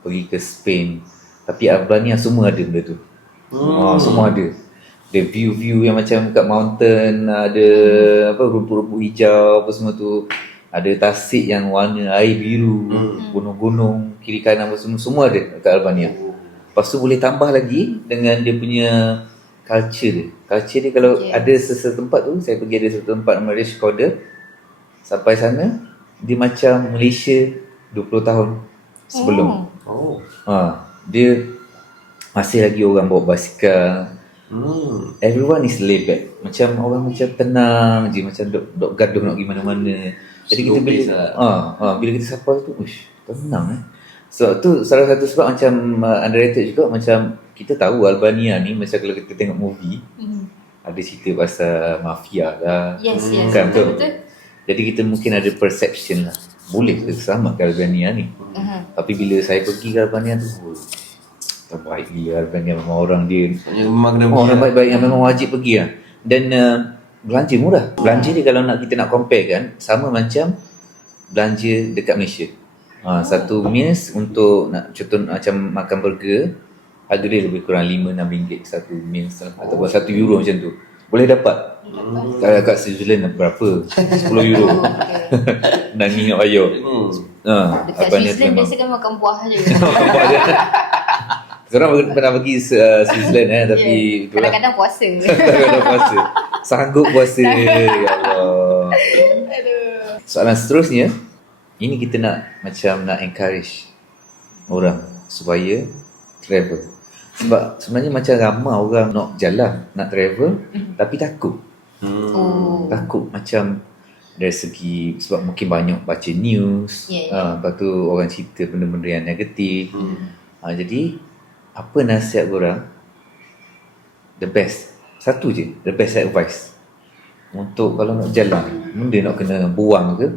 pergi ke Spain. Tapi Albania semua ada benda tu. Semua ada. Ada view-view yang macam kat mountain, ada apa rumput-rumput hijau apa semua tu. Ada tasik yang warna air biru, gunung-gunung, kiri kanan apa semua ada kat Albania. Lepas tu boleh tambah lagi dengan dia punya culture dia. Culture dia kalau ada sesuatu tempat tu, saya pergi ada satu tempat nama dia Skoda. Sampai sana, dia macam Malaysia 20 tahun sebelum. Oh. Dia masih lagi orang bawa basikal. Everyone is laid back. Macam orang macam tenang je, macam dok gaduh nak pergi mana-mana. Jadi kita Slow pace bila kita sampai tu, tenang So tu salah satu sebab macam underrated juga. Macam kita tahu Albania ni macam kalau kita tengok movie, ada cerita pasal mafia lah. Yes. Kan, betul. Betul. Jadi kita mungkin ada perception lah. Boleh kita selamatkan Albania ni. Tapi bila saya pergi ke Albania tu, terbaik gila Albania. Memang orang dia Memang kena orang baik-baik yang memang wajib pergi lah. Dan belanja murah. Belanja dia kalau kita nak compare kan, sama macam belanja dekat Malaysia. Satu meals untuk nak contoh macam makan burger, harga dia lebih kurang 5-6 ringgit satu meals lah. Ataupun 1 euro macam tu. Boleh dapat. Kalau kat Switzerland berapa? 10 euro. Dan minyak bayar. Dekat Switzerland biasa kan makan buah je. Buat je. Sekarang pernah pergi Switzerland tapi itulah. Kadang-kadang puasa. Kadang-kadang puasa. Sanggup puasa. Ya Allah. Soalan seterusnya, ini kita nak encourage orang supaya travel. Sebab sebenarnya macam ramai orang nak jalan, nak travel tapi takut. Takut macam dari segi sebab mungkin banyak baca news, lepas tu orang cerita benda-benda yang negatif. Jadi apa nasihat korang? The best, satu je, the best advice untuk kalau nak jalan, benda nak kena buang ke,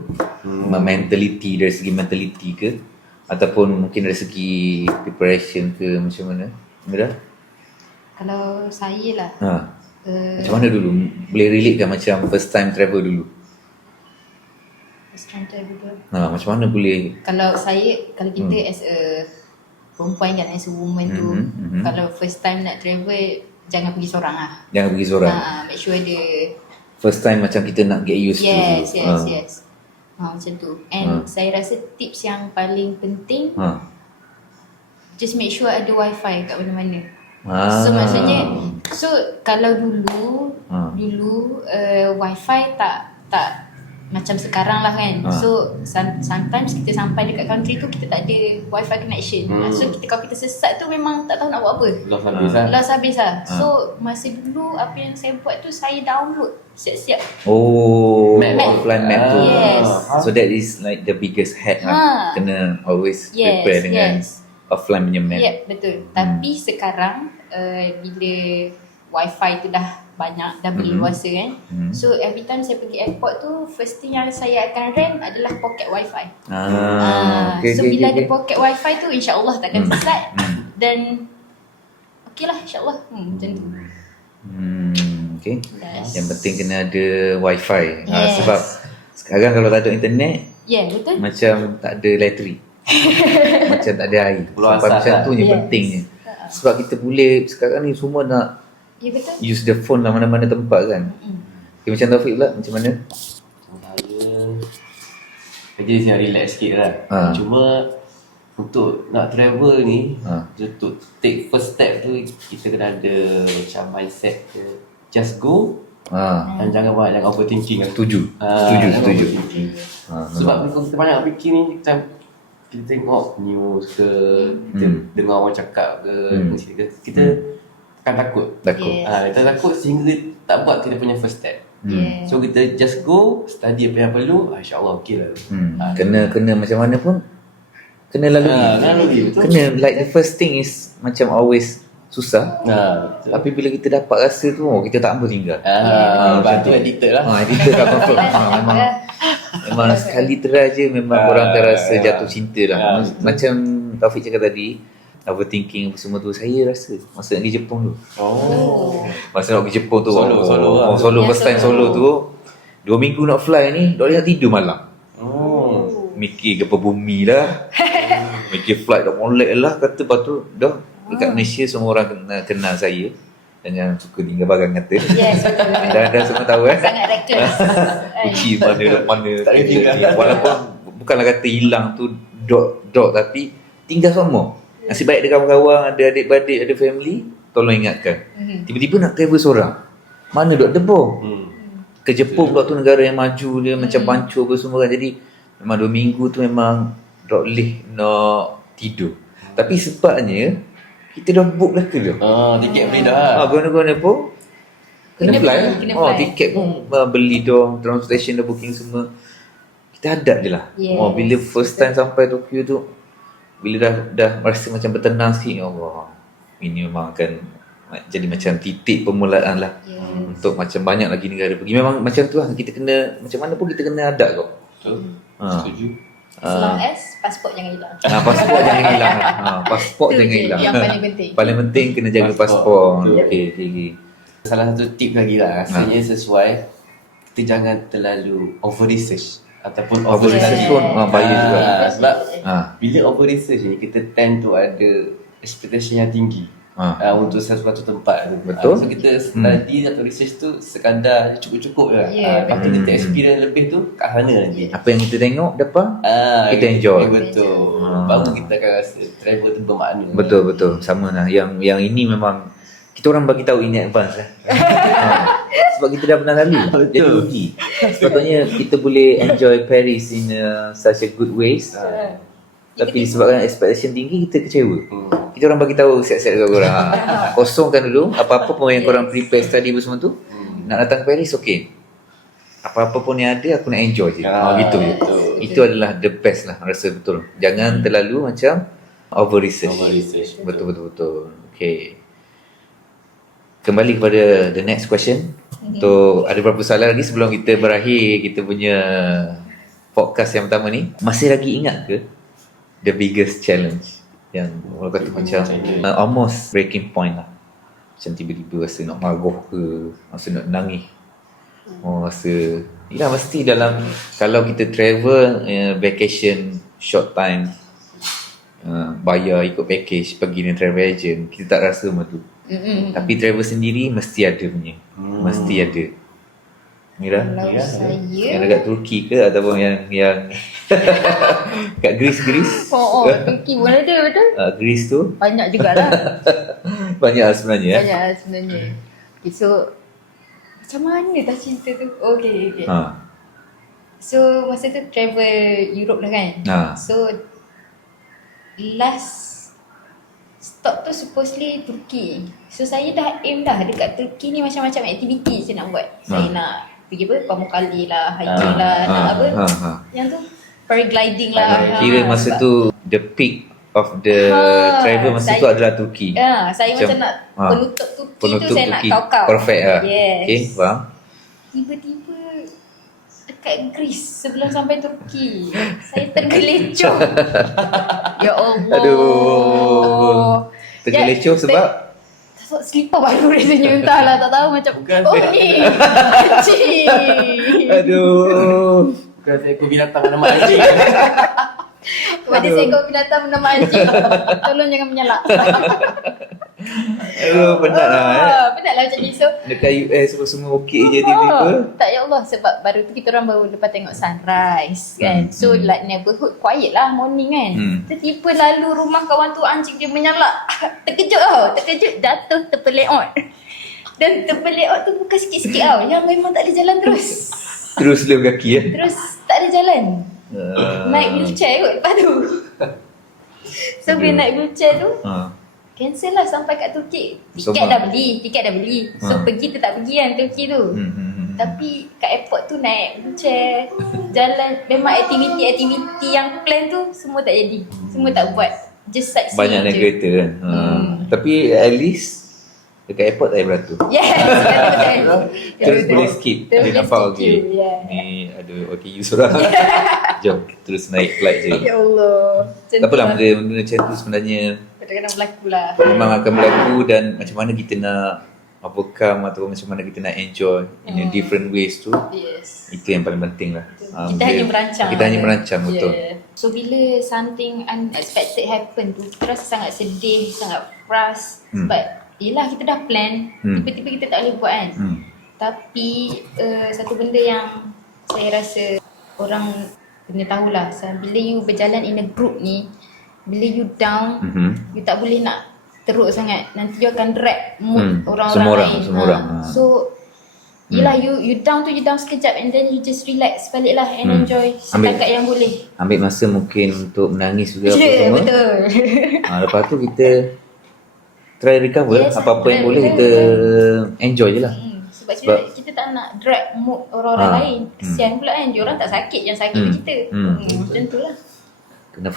mentality, dari segi mentality ke, ataupun mungkin dari segi preparation ke, macam mana? Mira? Kalau saya lah, macam mana dulu? Boleh relate kan macam first time travel dulu? first time travel tu. Macam mana boleh? Kalau kita as a perempuan kan, as a woman tu, kalau first time nak travel, jangan pergi seorang lah. Jangan pergi seorang. Make sure dia First time macam kita nak get used to. Yes. Macam tu. And saya rasa tips yang paling penting, just make sure ada wifi kat mana-mana. So maksudnya, kalau dulu wifi tak macam sekarang lah kan. So sometimes kita sampai dekat country tu, kita tak ada wifi connection. So kalau kita sesat tu memang tak tahu nak buat apa. Lost habis lah. So masa dulu apa yang saya buat tu, saya download siap-siap offline map tu. Yes. So that is like the biggest hack lah. Kena always prepare dengan offline punya map. Betul. Tapi sekarang bila wifi tu dah banyak, dah berluasa kan. So every time saya pergi airport tu, first thing yang saya akan rent adalah pocket wifi. So bila ada pocket wifi tu, insya-Allah takkan sesat. Dan okeylah, insya-Allah. Macam tu. Okay. Yang penting kena ada wifi. Sebab sekarang kalau tak ada internet, betul. macam tak ada elektrik. Macam tak ada air. Sampai macam tu je pentingnya. Sebab kita boleh sekarang ni semua nak betul. use the phone lah mana-mana tempat kan. Macam Taufik pula, macam mana? Kerja siap relax sikit lah. Cuma untuk nak travel ni, untuk take first step tu, kita kena ada macam mindset ke, just go. Dan jangan overthinking lah. Setuju. Sebab kalau kita banyak fikir ni, kita tengok news ke, kita dengar orang cakap ke, kita akan takut. Kita takut sehingga tak buat kita punya first step. So kita just go, study apa yang perlu, insya-Allah okey lah. Kena macam mana pun kena lalui. Kena like the first thing is macam always susah. Tapi bila kita dapat rasa tu, kita tak mampu tinggal. Bantu editor lah. Editor dah confirm. Memang sekali try je memang orang akan rasa jatuh cinta lah. Macam Taufik cakap tadi, overthinking apa semua tu, saya rasa masa nak pergi Jepun tu. Masa nak pergi Jepun tu, solo first time solo tu, 2 minggu nak fly ni, tak boleh nak tidur malam. Mikir gempa bumi lah, mikir flight tak molek lah, kata lepas tu dah dekat Malaysia semua orang kenal saya dan yang suka tinggal barang kata. Yes, betul. Dan semua tahu Sangat reckless. Kunci mana walaupun bukanlah kata hilang tu dot tapi tinggal semua. Nasib baik ada kawan-kawan, ada adik-beradik, ada family, tolong ingatkan. Tiba-tiba nak travel seorang, mana dok debur. Ke Jepun pula tu, negara yang maju dia, macam pancur apa semua kan. Jadi memang 2 minggu tu memang tak boleh nak tidur. Tapi sebabnya kita dah book dah ke dah. Tiket beli dah. Guna-guna pun kena fly. Tiket pun beli dah, transportation dah booking semua. Kita hadap je lah. Bila first time sampai Tokyo tu, bila dah rasa macam bertenang sikit, Allah, ini memang akan jadi macam titik permulaan lah. Untuk macam banyak lagi negara pergi. Memang macam tu lah, kita kena macam mana pun kita kena hadap kau. Setuju. As long as pasport jangan hilang. Pasport jangan hilang. Pasport jangan hilang. Yang paling penting. Paling penting kena jaga pasport. Okey. Salah satu tip lagi lah, rasanya sesuai, kita jangan terlalu over research. ataupun Over research pun bahaya juga. Sebab Ha. bila over research ni kita tend to ada expectation yang tinggi untuk sesuatu tempat tu. Betul. So kita study atau research tu sekadar cukup-cukup je. Lepas tu kita experience lebih tu kat sana nanti. Apa yang kita tengok depan, kita enjoy. Betul. Baru kita akan rasa travel tu bermakna. Betul. Sama lah. Yang ini memang kita orang bagi tahu in advance lah. Sebab kita dah pernah lalu. Jadi rugi. Sepatutnya kita boleh enjoy Paris in such a good ways. Tapi disebabkan expectation tinggi, kita kecewa. Kita orang bagi tahu siap-siap dekat korang. Kosongkan dulu apa-apa pun yang korang prepare study semua tu. Nak datang ke Paris, okay. Apa-apa pun yang ada, aku nak enjoy je. Gitu je. Itu adalah the best lah, rasa betul. Jangan terlalu macam over research. Betul. Okay. Kembali kepada the next question. Untuk ada beberapa soalan lagi sebelum kita berakhir kita punya podcast yang pertama ni. Masih lagi ingat ke the biggest challenge yang orang kata macam almost breaking point lah? Macam tiba-tiba rasa nak marah ke, rasa nak nangis. Rasa yelah mesti dalam kalau kita travel vacation short time, bayar ikut package pergi dengan travel agent, kita tak rasa macam tu. Tapi travel sendiri mesti ada punya. Mesti ada. Mira? Kalau saya Yang dekat Turki ke ataupun yang kat Greece? Turki pun ada betul. Greece tu Banyak jugalah. banyak sebenarnya. Banyak sebenarnya. Okay, so macam mana dah cerita tu? Okay. So masa tu travel Europe lah kan. So last stop tu supposedly Turki. So saya dah aim dah dekat Turki ni macam-macam aktiviti saya nak buat. Saya nak pergi apa? Pamukkale lah, hiking lah, nak apa? Yang tu paragliding lah. Kira masa tu the peak of the travel masa tu adalah Turki. Saya macam nak penutup Turki tu saya nak Turki. kau-kau. Perfect lah. Yes. Okay, faham? Tiba-tiba dekat Greece sebelum sampai Turki saya tergelecoh. Ya Allah. Aduh. Tergelecoh sebab tak slipper baru rasanya, entahlah, tak tahu macam ni. Cik. aduh. Bukan saya aku binatang nama anjing. Pada saya kau binatang bernama anjing. Tolong jangan menyalak. Aduh, penat lah Penat lah macam ni. So dekat US semua okey je tiba-tiba. tak, ya Allah, sebab baru tu kita orang baru lepas tengok sunrise kan. So like neighborhood quiet lah morning kan. Tiba-tiba lalu rumah kawan tu anjing dia menyalak. Terkejut jatuh terpeleot. Dan terpeleot tu bukan sikit-sikit tau. Yang memang tak ada jalan terus. Terus lem kaki ya. Terus tak ada jalan. Naik wheelchair kot lepas tu. So bila naik wheelchair tu cancel lah sampai kat Turki. Tiket dah beli. So pergi tu tak pergi kan Turki tu. Tapi kat airport tu naik wheelchair, jalan, memang aktiviti yang plan tu semua tak jadi. Semua tak buat. Just sightseeing banyak naik je. kereta kan. Tapi at least dekat airport tak payah beratur. Yes. Terus boleh skip. Dia nampak okey. Ni ada OKU seorang. Jom terus naik flight je. Ya Allah. Tak apalah benda macam tu sebenarnya Kadang-kadang berlaku lah. memang akan berlaku dan macam mana kita nak overcome ataupun macam mana kita nak enjoy in a different ways tu. Yes. Itu yang paling penting lah. Kita hanya merancang. Kita hanya merancang, betul. So bila something unexpected happen tu, kita rasa sangat sedih, sangat frust. Sebab yelah kita dah plan, tiba-tiba kita tak boleh buat kan. Tapi satu benda yang saya rasa orang kena tahulah, bila you berjalan in a group ni, bila you down, you tak boleh nak teruk sangat. Nanti you akan drag mood orang-orang lain. Semua orang. So yelah you down tu, you down sekejap and then you just relax balik lah and enjoy setakat yang boleh. Ambil masa mungkin untuk menangis juga apa semua. Betul. Lepas tu kita try recover. Apa-apa yang boleh kita enjoy je lah. Sebab kita tak nak drag mood orang-orang lain. Kesian pula kan, diorang tak sakit, yang sakit kita. Macam tu lah. Kena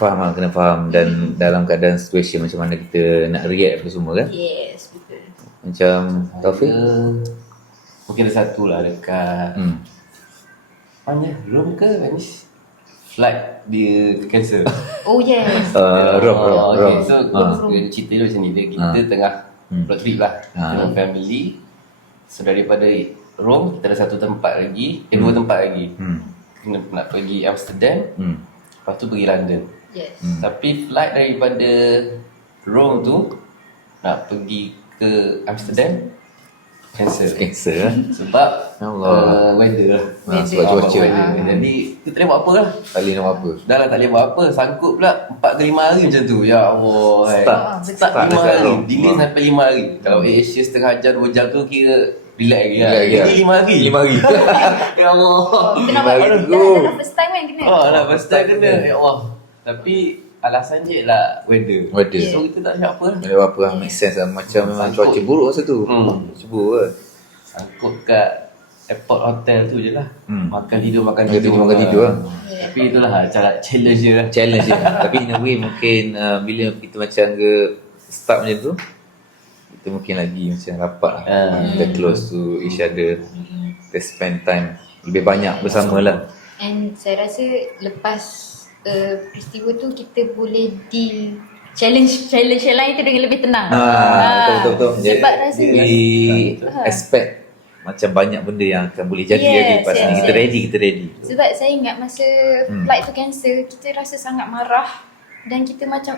faham dan dalam keadaan situasi macam mana kita nak react apa semua kan. Yes, betul. Macam Taufik. Mungkin ada satu lah dekat mana? Rome ke Venice? Flight dia cancel. Oh yes. Rom. So cerita dia macam ni, kita tengah road trip lah dengan family. So daripada Rome kita ada satu tempat lagi, dua tempat lagi. nak pergi Amsterdam, lepas tu pergi London. Yes. Tapi flight daripada Rome tu nak pergi ke Amsterdam cancel. Sebab Allah. weather lah. Sebab cuaca. Jadi kita tak boleh buat apa lah. Tak boleh nak buat apa. Dah lah tak boleh buat apa. Sangkut pula 4 ke 5 hari macam tu. Ya Allah. Start 5 hari. Delay sampai 5 hari. Kalau Asia setengah jam 2 jam tu kira relax lagi lah. Jadi 5 hari. 5 hari. Ya Allah. Kita nak buat Baru dah go. first time kan kena. Lah first time kena. Ya Allah. Tapi alasan je lah weather. So kita tak siap apa lah. Tak boleh buat apa lah. Make sense lah. Macam memang cuaca buruk masa tu. Cuba lah. Sangkut kat airport hotel tu je lah. Makan tidur Makan tidur lah. Tapi itulah cara challenge je lah. Challenge je. Tapi in a way mungkin bila kita macam ke start macam tu, kita mungkin lagi macam rapat lah. Kita close to each other. Kita spend time lebih banyak bersama lah. And saya rasa lepas peristiwa tu kita boleh deal challenge yang lain tu dengan lebih tenang. Betul. Sebab rasa Jadi expect macam banyak benda yang akan boleh jadi lagi lepas ni. Kita ready. Sebab saya ingat masa flight tu cancel, kita rasa sangat marah. Dan kita macam,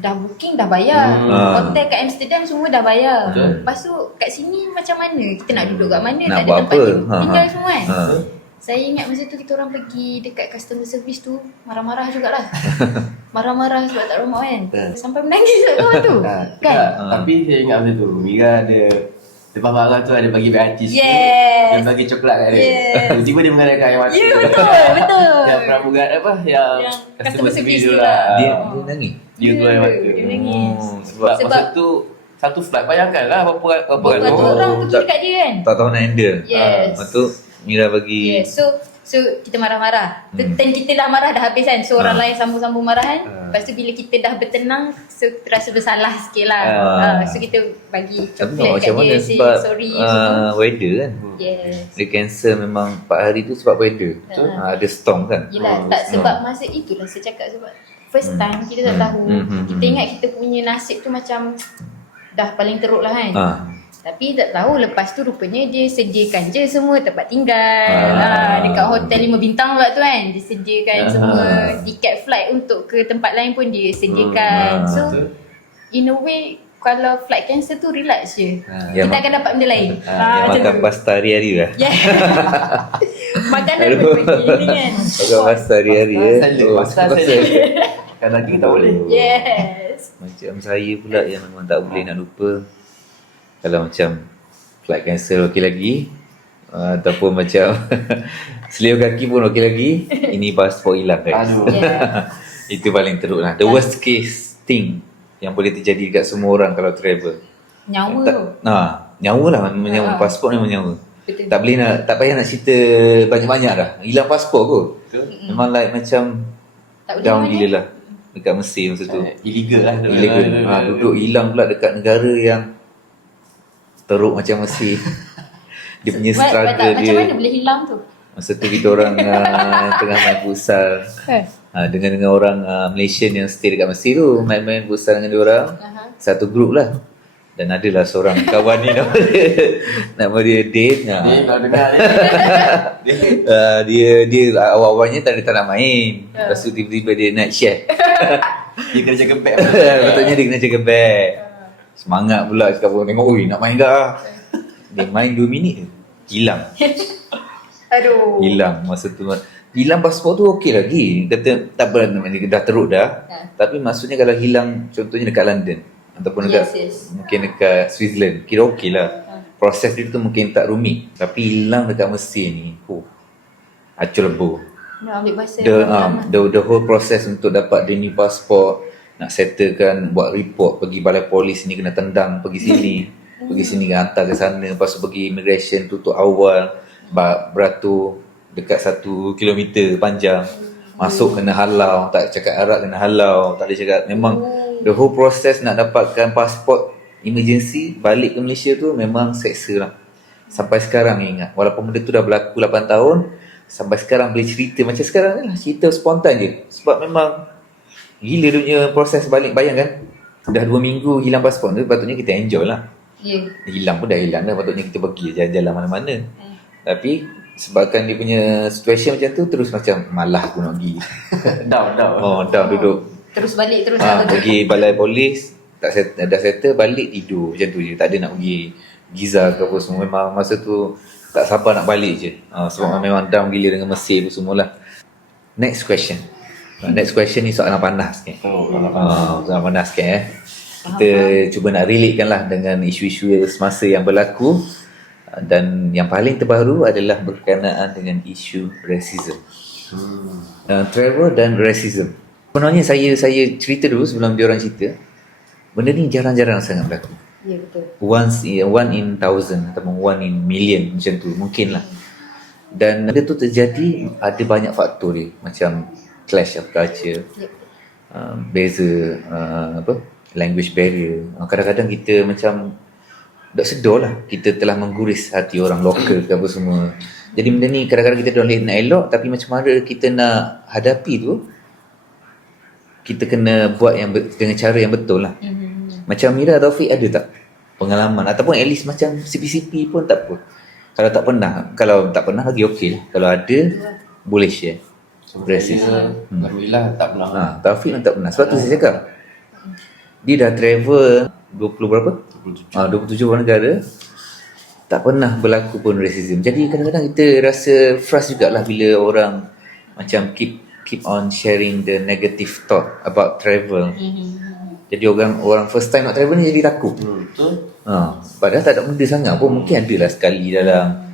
dah booking, dah bayar. Hotel kat Amsterdam semua dah bayar. Lepas tu kat sini macam mana? Kita nak duduk kat mana? Nak Tak ada buat tempat apa? tinggal semua kan? Saya ingat masa tu kita orang pergi dekat customer service tu, marah-marah jugalah. Marah-marah sebab tak rumah kan. Sampai menangis kat kawan tu. Kan? Tapi saya ingat masa tu Mira ada lepas marah tu ada bagi BRT sikit. Yes. Dia bagi coklat kat dia. Tiba-tiba dia mengadakan air mata. Ya, betul. Yang pramugari apa? Yang customer service tu tu lah. Dia nangis. Dia keluar air mata. Dia nangis. Sebab masa tu satu flight, bayangkan lah berapa Berapa orang pergi dekat dia kan? Tak tahu nak handle. Yes. Lepas tu Mira bagi Yes. So kita marah-marah. Time kita dah marah dah habis kan. So orang lain sambung-sambung marah kan. Lepas tu bila kita dah bertenang, so terasa bersalah sikit lah. So kita bagi tapi coklat macam kat mana dia, say sebab sorry semua. weather kan. Yes. Dia cancel memang 4 hari tu sebab weather. Ada storm kan. Yelah, tak sebab masa itulah saya cakap sebab first time kita tak tahu. Kita ingat kita punya nasib tu macam dah paling teruk lah kan. Tapi tak tahu lepas tu rupanya dia sediakan je semua tempat tinggal. Dekat hotel 5 bintang pula tu kan. Dia sediakan semua tiket flight untuk ke tempat lain pun dia sediakan. So in a way kalau flight cancel tu relax je. Kita akan dapat benda lain. Dia makan pasta hari-hari lah. Makanan pun begini kan. Makan pasta hari-hari Pasta salad. Kadang kita tak boleh. Yes. Macam saya pula yang memang tak boleh nak lupa. Kalau macam flight cancel okey lagi, ataupun macam selio kaki pun okey lagi, ini pasport hilang guys. Itu paling teruk lah. The worst case thing yang boleh terjadi dekat semua orang kalau travel. Nyawa tu. Nyawa lah, menyawa pasport ni menyawa. Betul. Tak boleh nak, tak payah nak cerita banyak-banyak dah. Hilang pasport kot. Memang like macam Tak boleh down mana? gila lah dekat Mesir masa tu. Illegal lah. Illegal. Duduk hilang pula dekat negara yang teruk macam Mesir. Dia punya struggle dia. Macam mana boleh hilang tu? Masa tu kita orang tengah main futsal dengan orang Malaysian yang stay dekat Mesir tu, main futsal dengan dia orang. Satu grup lah. Dan adalah seorang kawan ni nama dia Dave. Dia kalau dengar dia awal-awalnya tak nak main. Lepas tu tiba-tiba dia night shift. dia kena jaga beg. Patutnya dia kena jaga beg. Semangat pula cakap pun tengok, oi nak main dah. Dia main 2 minit je. Hilang. Aduh. Hilang masa tu. Hilang pasport tu okey lagi. Kata tak apa, dah teruk dah. Tapi maksudnya kalau hilang contohnya dekat London ataupun dekat mungkin dekat Switzerland, kira okey lah. Proses dia tu mungkin tak rumit. Tapi hilang dekat Mesir ni, acul lebur. Nak ambil masa The whole process untuk dapat the new passport, nak settlekan, buat report, pergi balai polis ni kena tendang, pergi sini, pergi sini hantar ke sana, lepas tu pergi immigration tutup awal, beratur dekat 1 kilometer panjang, masuk kena halau, tak cakap Arab kena halau, tak ada cakap, memang the whole process nak dapatkan passport emergency balik ke Malaysia tu memang seksa lah. Sampai sekarang ingat, walaupun benda tu dah berlaku 8 tahun, sampai sekarang boleh cerita macam sekarang ni lah, cerita spontan je. Sebab memang gila dia punya proses balik. Bayangkan dah 2 minggu hilang pasport tu, patutnya kita enjoy lah. Hilang pun dah hilang dah, patutnya kita pergi jalan-jalan mana-mana. Tapi sebabkan dia punya situation macam tu, terus macam malah aku nak pergi. Down. Dah duduk. Terus balik terus lah. Pergi balai polis, dah settle, balik tidur. Macam tu je. Tak ada nak pergi Giza ke apa semua. Memang masa tu tak sabar nak balik je. Sebab memang down gila dengan Mesir pun semualah. Next question. Next question ni soalan panas sikit. Soalan panas sikit Kita cuba nak relatekan lah dengan isu-isu semasa yang berlaku. Dan yang paling terbaru adalah berkenaan dengan isu racism. Trevor dan racism. Sebenarnya saya cerita dulu sebelum diorang cerita. Benda ni jarang-jarang sangat berlaku. Ya, betul. One in thousand ataupun one in million macam tu mungkin lah. Dan benda tu terjadi ada banyak faktor dia, macam clash of culture, beza language barrier. Kadang-kadang kita macam tak sedar lah kita telah mengguris hati orang lokal ke apa semua. Jadi benda ni kadang-kadang kita dah nak elok, tapi macam mana kita nak hadapi tu, kita kena buat dengan cara yang betul lah. Macam Mira Taufik ada tak pengalaman, ataupun at least macam CP-CP pun tak apa. Kalau tak pernah lagi okey lah. Kalau ada boleh share. Alhamdulillah tak pernah. Taufik pun tak pernah. Sebab tu saya cakap dia dah travel 20 berapa? 27 orang negara. Tak pernah berlaku pun racism. Jadi kadang-kadang kita rasa frust jugalah bila orang macam keep on sharing the negative thought about travel. Jadi orang first time nak travel ni jadi takut. Betul. Padahal tak ada benda sangat pun. Mungkin adalah sekali dalam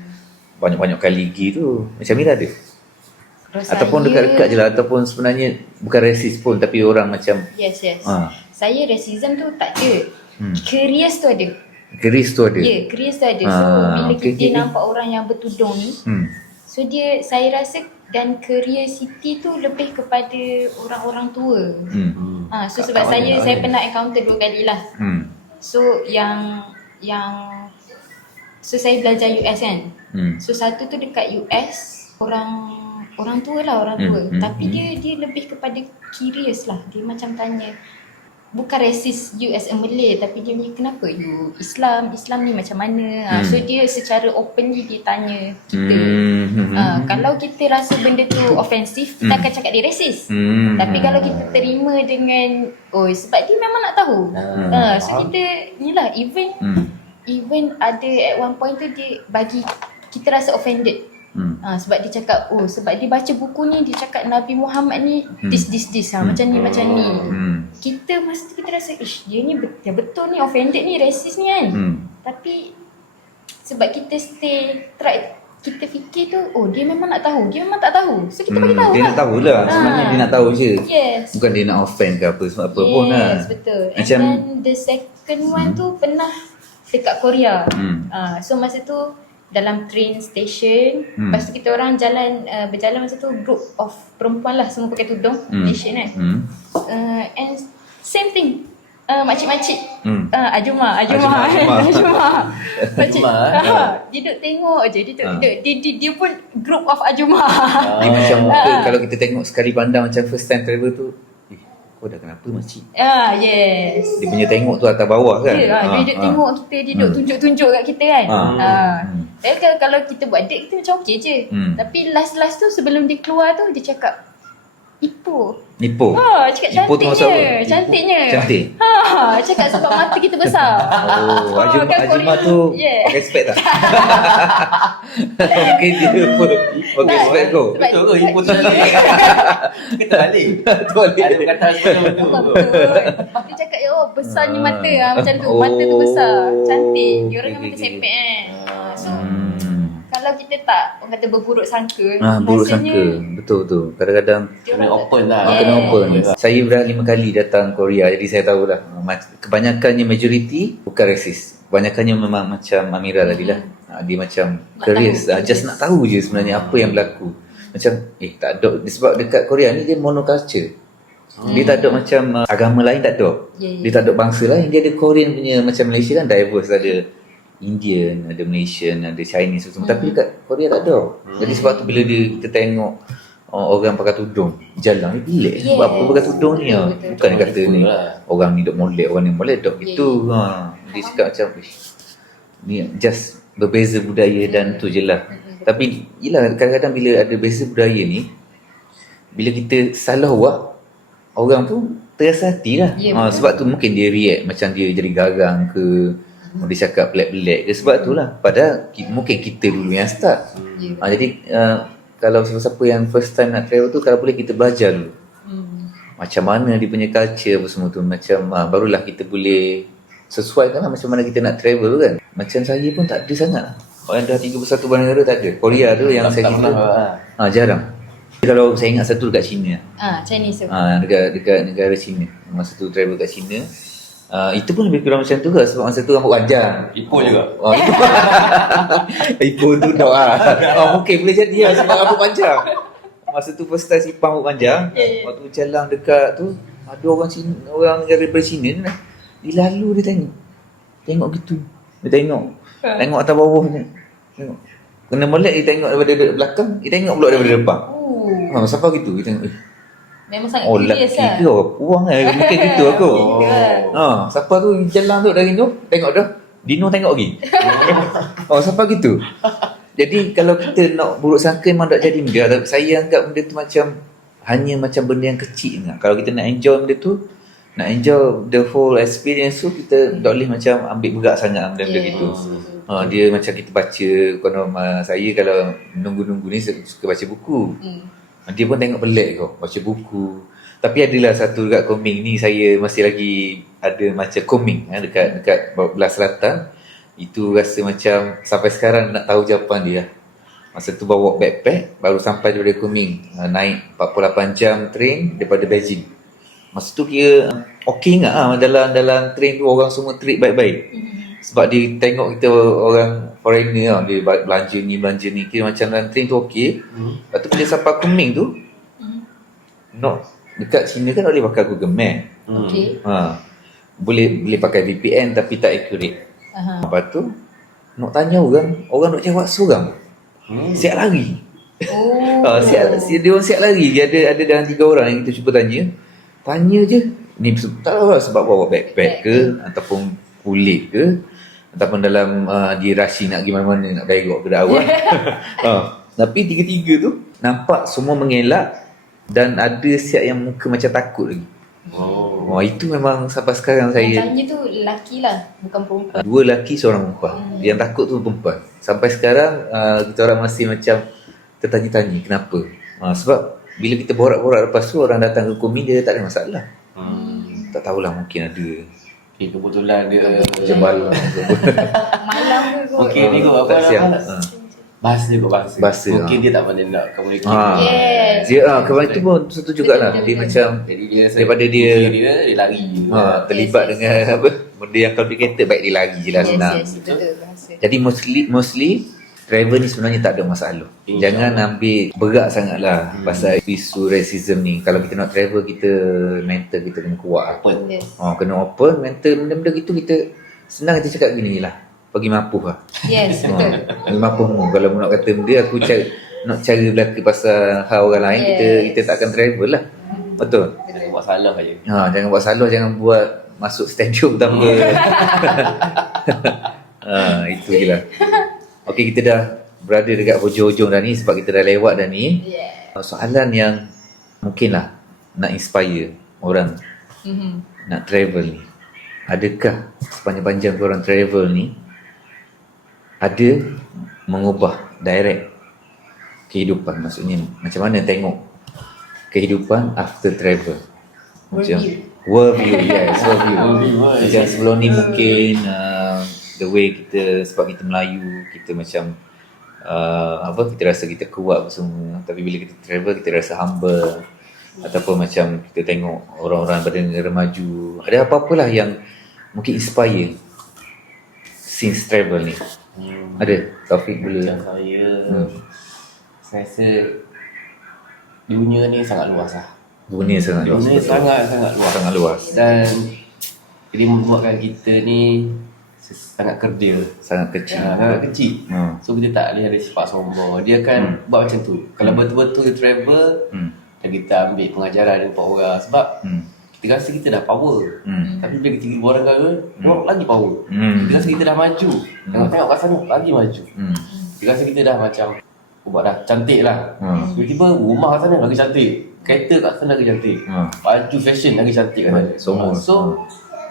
banyak-banyak kali pergi tu. Macam Mira ada? Ataupun dekat-dekat je lah. Ataupun sebenarnya bukan racist pun, tapi orang macam Yes. Saya racism tu tak ada. Curious tu ada. Keris tu ada? Ya, curious tu ada. So bila kita nampak orang yang bertudung ni, so saya rasa dan curiosity tu lebih kepada orang-orang tua. So sebab saya pernah encounter 2 kali lah. So yang so saya belajar US kan. So satu tu dekat US, orang tua lah, tapi dia lebih kepada curious lah. Dia macam tanya, bukan racist you as a Malay, tapi dia punya kenapa you Islam ni macam mana. So dia secara openly dia tanya kita. Kalau kita rasa benda tu offensif, kita akan cakap dia racist. Tapi kalau kita terima dengan sebab dia memang nak tahu. So kita yelah, even ada at one point tu dia bagi kita rasa offended. Sebab dia cakap sebab dia baca buku ni, dia cakap Nabi Muhammad ni this macam ni. Kita masa tu kita rasa dia ni betul ni offended ni, racist ni kan. Tapi sebab kita kita fikir tu dia memang nak tahu, dia memang tak tahu. So kita bagi tahu dia lah. nak tahulah. Sebenarnya dia nak tahu je. Yes. Bukan dia nak offend ke apa sebab apa pun lah. Yes, betul. Macam And then the second one tu pernah dekat Korea. So masa tu dalam train station, lepas tu kita orang berjalan masa tu group of perempuan lah, semua pakai tudung, Asian kan. And same thing, makcik-makcik, Ajuma. Makcik, dia duduk tengok je, dia pun group of Ajuma. Dia macam muka kalau kita tengok sekali pandang macam first time travel tu, kau dah kenapa makcik? Yes. Dia punya tengok tu atas bawah kan. Dia duduk tengok kita, dia duduk tunjuk-tunjuk kat kita kan. Kalau kita buat date kita macam okey je. Tapi last tu sebelum dia keluar tu dia cakap Ipoh. Cakap Ipoh tu maksud apa? Cantiknya. Cantik. Cakap sebab mata kita besar. Ajuma tu pakai spek tak? Mungkin dia pun pakai spek kau. Betul ke Ipoh tu? Kita balik. Ada kata seperti tu. Dia cakap besarnya mata macam tu. Mata tu besar. Cantik. Dia orang mata sepek kan. So kalau kita tak orang kata berburuk sangka, buruk sangka. Betul. Kadang-kadang kena open lah. kena open. Saya dah 5 kali datang Korea, jadi saya tahulah. Kebanyakannya majoriti bukan racist. Kebanyakannya memang macam Amira tadi lah. Dia macam curious, just nak tahu je sebenarnya apa yang berlaku. Macam tak ada, sebab dekat Korea ni dia monoculture. Dia tak ada macam agama lain, tak ada. Dia tak ada bangsa lain. Dia ada Korean punya, macam Malaysia kan diverse, ada Indian, ada Malaysian, ada Chinese semua. Tapi dekat Korea tak ada. Jadi sebab tu bila kita tengok orang pakai tudung jalan, pelik sebab apa pakai tudung ni. Bukan dia kata ni orang ni duk molek, orang ni molek duk gitu. Dia cakap macam ni just berbeza budaya dan tu je lah. Tapi yelah, kadang-kadang bila ada beza budaya ni, bila kita salah wak, orang tu terasa hati lah. Ya, betul. Sebab tu mungkin dia react macam dia jadi garang ke, dia cakap pelik-pelik ke, sebab tu lah. Padahal mungkin kita dulu yang start. Ya. Jadi kalau siapa-siapa yang first time nak travel tu, kalau boleh kita belajar dulu macam mana dia punya culture apa semua tu, macam barulah kita boleh sesuaikan lah macam mana kita nak travel tu kan. Macam saya pun tak ada sangat lah. Orang dah 31 negara tak ada. Korea tu yang saya tak cerita pernah, jarang. Kalau saya ingat satu dekat China. Chinese tu. Dekat negara China. Masa tu travel kat China. Itu pun lebih kurang macam tu lah. Sebab masa tu rambut panjang. Ipoh juga. Ipoh tu dah mungkin boleh jadi lah sebab rambut panjang. Masa tu first time sipang rambut panjang. Waktu jalan dekat tu, ada orang Cina, orang daripada China ni lah. Dia lalu dia tengok gitu. Dia tengok atas bawah ni. Tengok. Kena molek dia tengok daripada belakang, dia tengok pula daripada depan. Siapa gitu? Dia tengok. Memang sangat Lelaki curious lah. ke orang puang mungkin gitu aku. Siapa tu jalan tu dari tu, tengok dah. Dino tengok lagi. Siapa gitu? Jadi kalau kita nak buruk sangka memang tak jadi benda. Saya anggap benda tu macam hanya macam benda yang kecil. Kalau kita nak enjoy benda tu, nak enjoy the whole experience tu, kita tak boleh macam ambil berat sangat benda-benda gitu. Dia macam kita baca, kalau saya kalau nunggu-nunggu ni suka baca buku. Dia pun tengok pelik kau, baca buku. Tapi adalah satu dekat Koming ni, saya masih lagi ada macam Koming dekat belah selatan. Itu rasa macam sampai sekarang nak tahu jawapan dia. Masa tu bawa backpack, baru sampai daripada Koming, naik 48 jam train daripada Beijing. Masa tu kira okey enggak dalam train tu orang semua treat baik-baik. Sebab dia tengok kita orang foreigner dia belanja ni kira macam dalam train tu okey. Lepas tu bila sampai Kunming tu dekat China kan boleh pakai Google Map. Okay. Boleh pakai VPN tapi tak accurate. Lepas tu nak tanya orang nak jawab seorang. Siap lari. Dia orang siap lari. Dia ada dalam 3 orang yang kita cuba tanya je. Ni tak tahu lah sebab bawa backpack ke ataupun kulit ke ataupun dalam dia rushing nak pergi mana-mana, nak berok ke dakwah. Tapi tiga-tiga tu nampak semua mengelak dan ada siap yang muka macam takut lagi. Itu memang sampai sekarang Yang saya tanya tu lelaki lah, bukan perempuan. 2 lelaki seorang perempuan. Yang takut tu perempuan. Sampai sekarang kita orang masih macam tertanya-tanya kenapa. Sebab bila kita borak-borak lepas tu orang datang ke Koming dia tak ada masalah. Tak tahulah mungkin ada kebetulan dia jembalan. Malam ke kot. mungkin ni kot apa Tak siap. nama bahasa. Mungkin dia tak pandai nak communicate. Yes. Dia kemarin tu pun satu jugalah. Dia macam Jadi bila daripada dia lari. terlibat dengan apa benda yang complicated, baik dia lari je lah senang. Yes, betul bahasa. Jadi mostly travel ni sebenarnya tak ada masalah. Jangan ambil berat sangatlah pasal isu racism ni. Kalau kita nak travel, kita mental kita kena kuat. Yes. Kena open mental, benda-benda gitu kita senang kita cakap gini lah. Pergi mapuh lah. Yes, betul. Pergi mapuh mu. Kalau nak kata benda aku nak cara belaka pasal hal orang lain, kita tak akan travel lah. Betul. Jangan buat salah aja. Jangan buat salah, jangan buat masuk stadium tanpa. Itu je lah. Okey, kita dah berada dekat hujung-hujung dah ni sebab kita dah lewat dah ni. Soalan yang mungkinlah nak inspire orang nak travel ni. Adakah sepanjang-panjang korang travel ni ada mengubah direct kehidupan? Maksudnya macam mana tengok kehidupan after travel? Macam world view, yes, world view. Macam sebelum ni mungkin the way kita, sebab kita Melayu, kita macam kita rasa kita kuat semua, tapi bila kita travel kita rasa humble. Ataupun macam kita tengok orang-orang pada negara maju, ada apa-apalah yang mungkin inspire since travel ni. Ada Taufik boleh. Macam saya rasa dunia ni sangat luas lah. Dunia sangat luas. Dunia betul. sangat luas. Sangat luas. Dan dia membuatkan kita ni sangat kerdil. Sangat kecil. Sangat kecil. So kita tak boleh ada sifat sombong. Dia akan buat macam tu. Kalau betul-betul travel dan kita ambil pengajaran dari 4 orang. Sebab kita kita rasa kita dah power. Tapi bila kita buat orang kaya, tengok lagi power. Kita rasa kita dah maju. Tengok kat sana lagi maju. Kita rasa kita dah macam buat dah cantik lah. Tiba-tiba rumah kat sana lagi cantik. Kereta kat sana lagi cantik. Baju fashion lagi cantik kat sana. Semua. So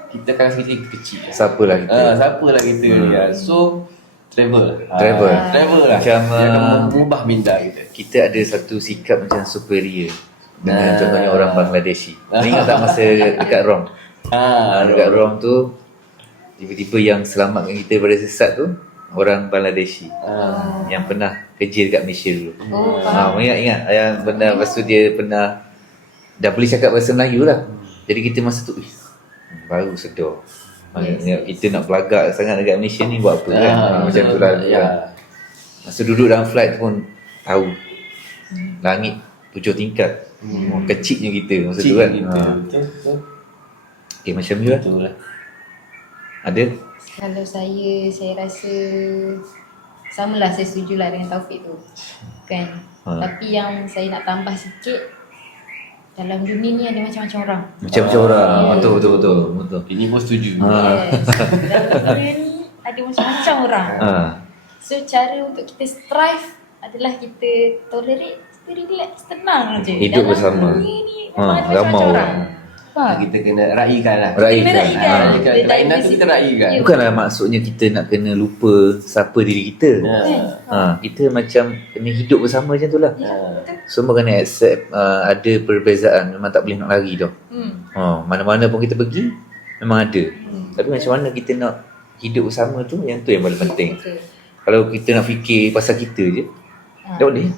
kita akan rasa kita kecil. Siapalah kita. Siapalah kita ni. So travel lah. Macam, dia akan mengubah minda kita. Kita ada satu sikap macam superior dengan contohnya orang Bangladeshi. Ingat tak masa dekat Rom? Dekat Rom tu tiba-tiba yang selamatkan kita daripada sesat tu orang Bangladeshi yang pernah kerja dekat Malaysia dulu. Ingat yang pernah, lepas tu dia pernah dah boleh cakap bahasa Melayu lah. Jadi kita masa tu baru sedar. Kita nak pelagak sangat dekat Malaysia ni buat apa kan? Macam tu lah. Masa duduk dalam flight pun tahu langit 7 tingkat. Kecilnya kita masa tu kan. Betul. Okay, macam tu lah. Betul lah. Ada? Kalau saya rasa samalah, saya setuju lah dengan Taufik tu kan. Tapi yang saya nak tambah sikit, dalam dunia ni ada macam-macam orang. Macam-macam orang. Betul. Ini pun setuju. Yes. Dalam dunia ni ada macam-macam orang. So cara untuk kita strive adalah kita tolerate, kita relax, tenang je. Hidup dalam bersama. dunia ni memang ada macam-macam ramai orang. Kita kena raikan lah. Raikan. Kelainan tu kita raikan. Bukanlah maksudnya kita nak kena lupa siapa diri kita. Kita macam kena hidup bersama macam tu lah. Semua kena accept ada perbezaan. Memang tak boleh nak lari tau. Mana-mana pun kita pergi memang ada. Tapi macam mana kita nak hidup bersama tu, yang tu yang paling penting. Kalau kita nak fikir pasal kita je, tak boleh.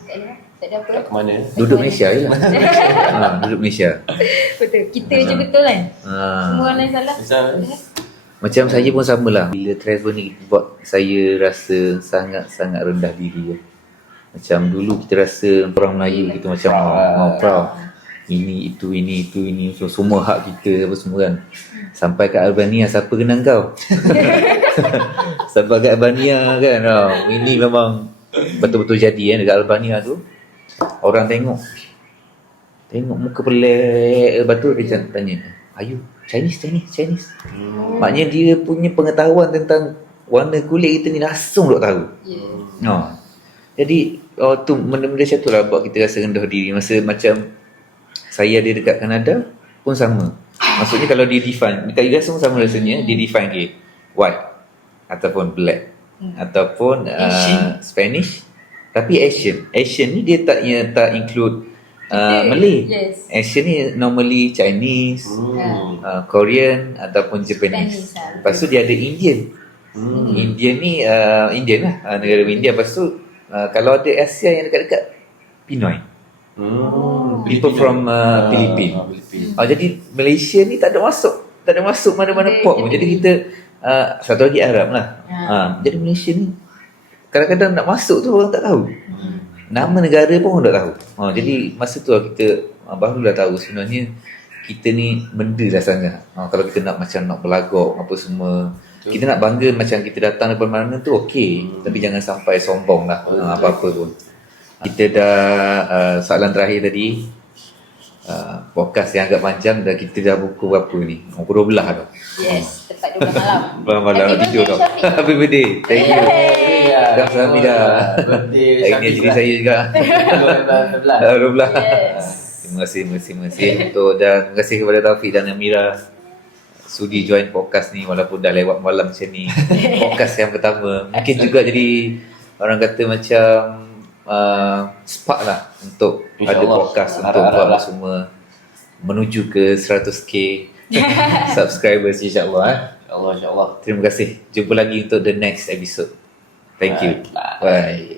Tak ada apa. Ke mana? Duduk Malaysia je lah. Duduk Malaysia. Betul. Kita je betul kan. Semua orang lain salah. Macam saya pun sama lah. Bila travel ni buat saya rasa sangat-sangat rendah diri lah. Macam dulu kita rasa orang Melayu kita macam proud. Ini, itu. So, semua hak kita apa semua kan. Sampai kat Albania, siapa kenal kau? Sampai kat Albania kan. Ini memang betul-betul jadi dekat Albania tu. Orang tengok muka pelik. Lepas tu dia tanya, are you Chinese? Maknanya dia punya pengetahuan tentang warna kulit kita ni langsung dok tahu. Jadi tu benda-benda macam tu lah buat kita rasa rendah diri. Masa macam saya ada dekat Kanada pun sama. Maksudnya kalau dia define, dekat US pun sama rasanya. Dia define white ataupun black ataupun Spanish. Tapi Asian ni dia tak include Malay. Yes. Asian ni normally Chinese, Korean ataupun Japanese. Lepas tu dia ada Indian. Indian ni Indian lah, negara India. Lepas tu kalau ada Asia yang dekat-dekat, Pinoy. People from Philippines. Jadi Malaysia ni tak ada masuk mana-mana port pun. Jadi kita satu lagi Arab lah. Jadi Malaysia ni kadang-kadang nak masuk tu orang tak tahu. Nama negara pun orang tak tahu. Jadi masa tu kita barulah tahu sebenarnya kita ni benda lah sangat. Kalau kita nak macam nak berlagak apa semua, kita nak bangga macam kita datang daripada mana tu okey. Tapi jangan sampai sombong lah apa-apa pun. Kita dah soalan terakhir tadi, podcast yang agak panjang, kita dah buku berapa ni? Pukul 12 tau. Yes, tepat 12 malam. Malam tidur tau. Happy birthday. Thank you. Dah selami dah. Hari ni jadi saya juga. 12. Terima kasih untuk, dan terima kasih kepada Taufik dan Amira sudi join podcast ni walaupun dah lewat malam macam ni. Podcast yang pertama. Mungkin juga jadi orang kata macam spark lah untuk ada podcast untuk buat semua menuju ke 100k subscribers insyaAllah. InsyaAllah. Terima kasih. Jumpa lagi untuk the next episode. Thank you. Bye.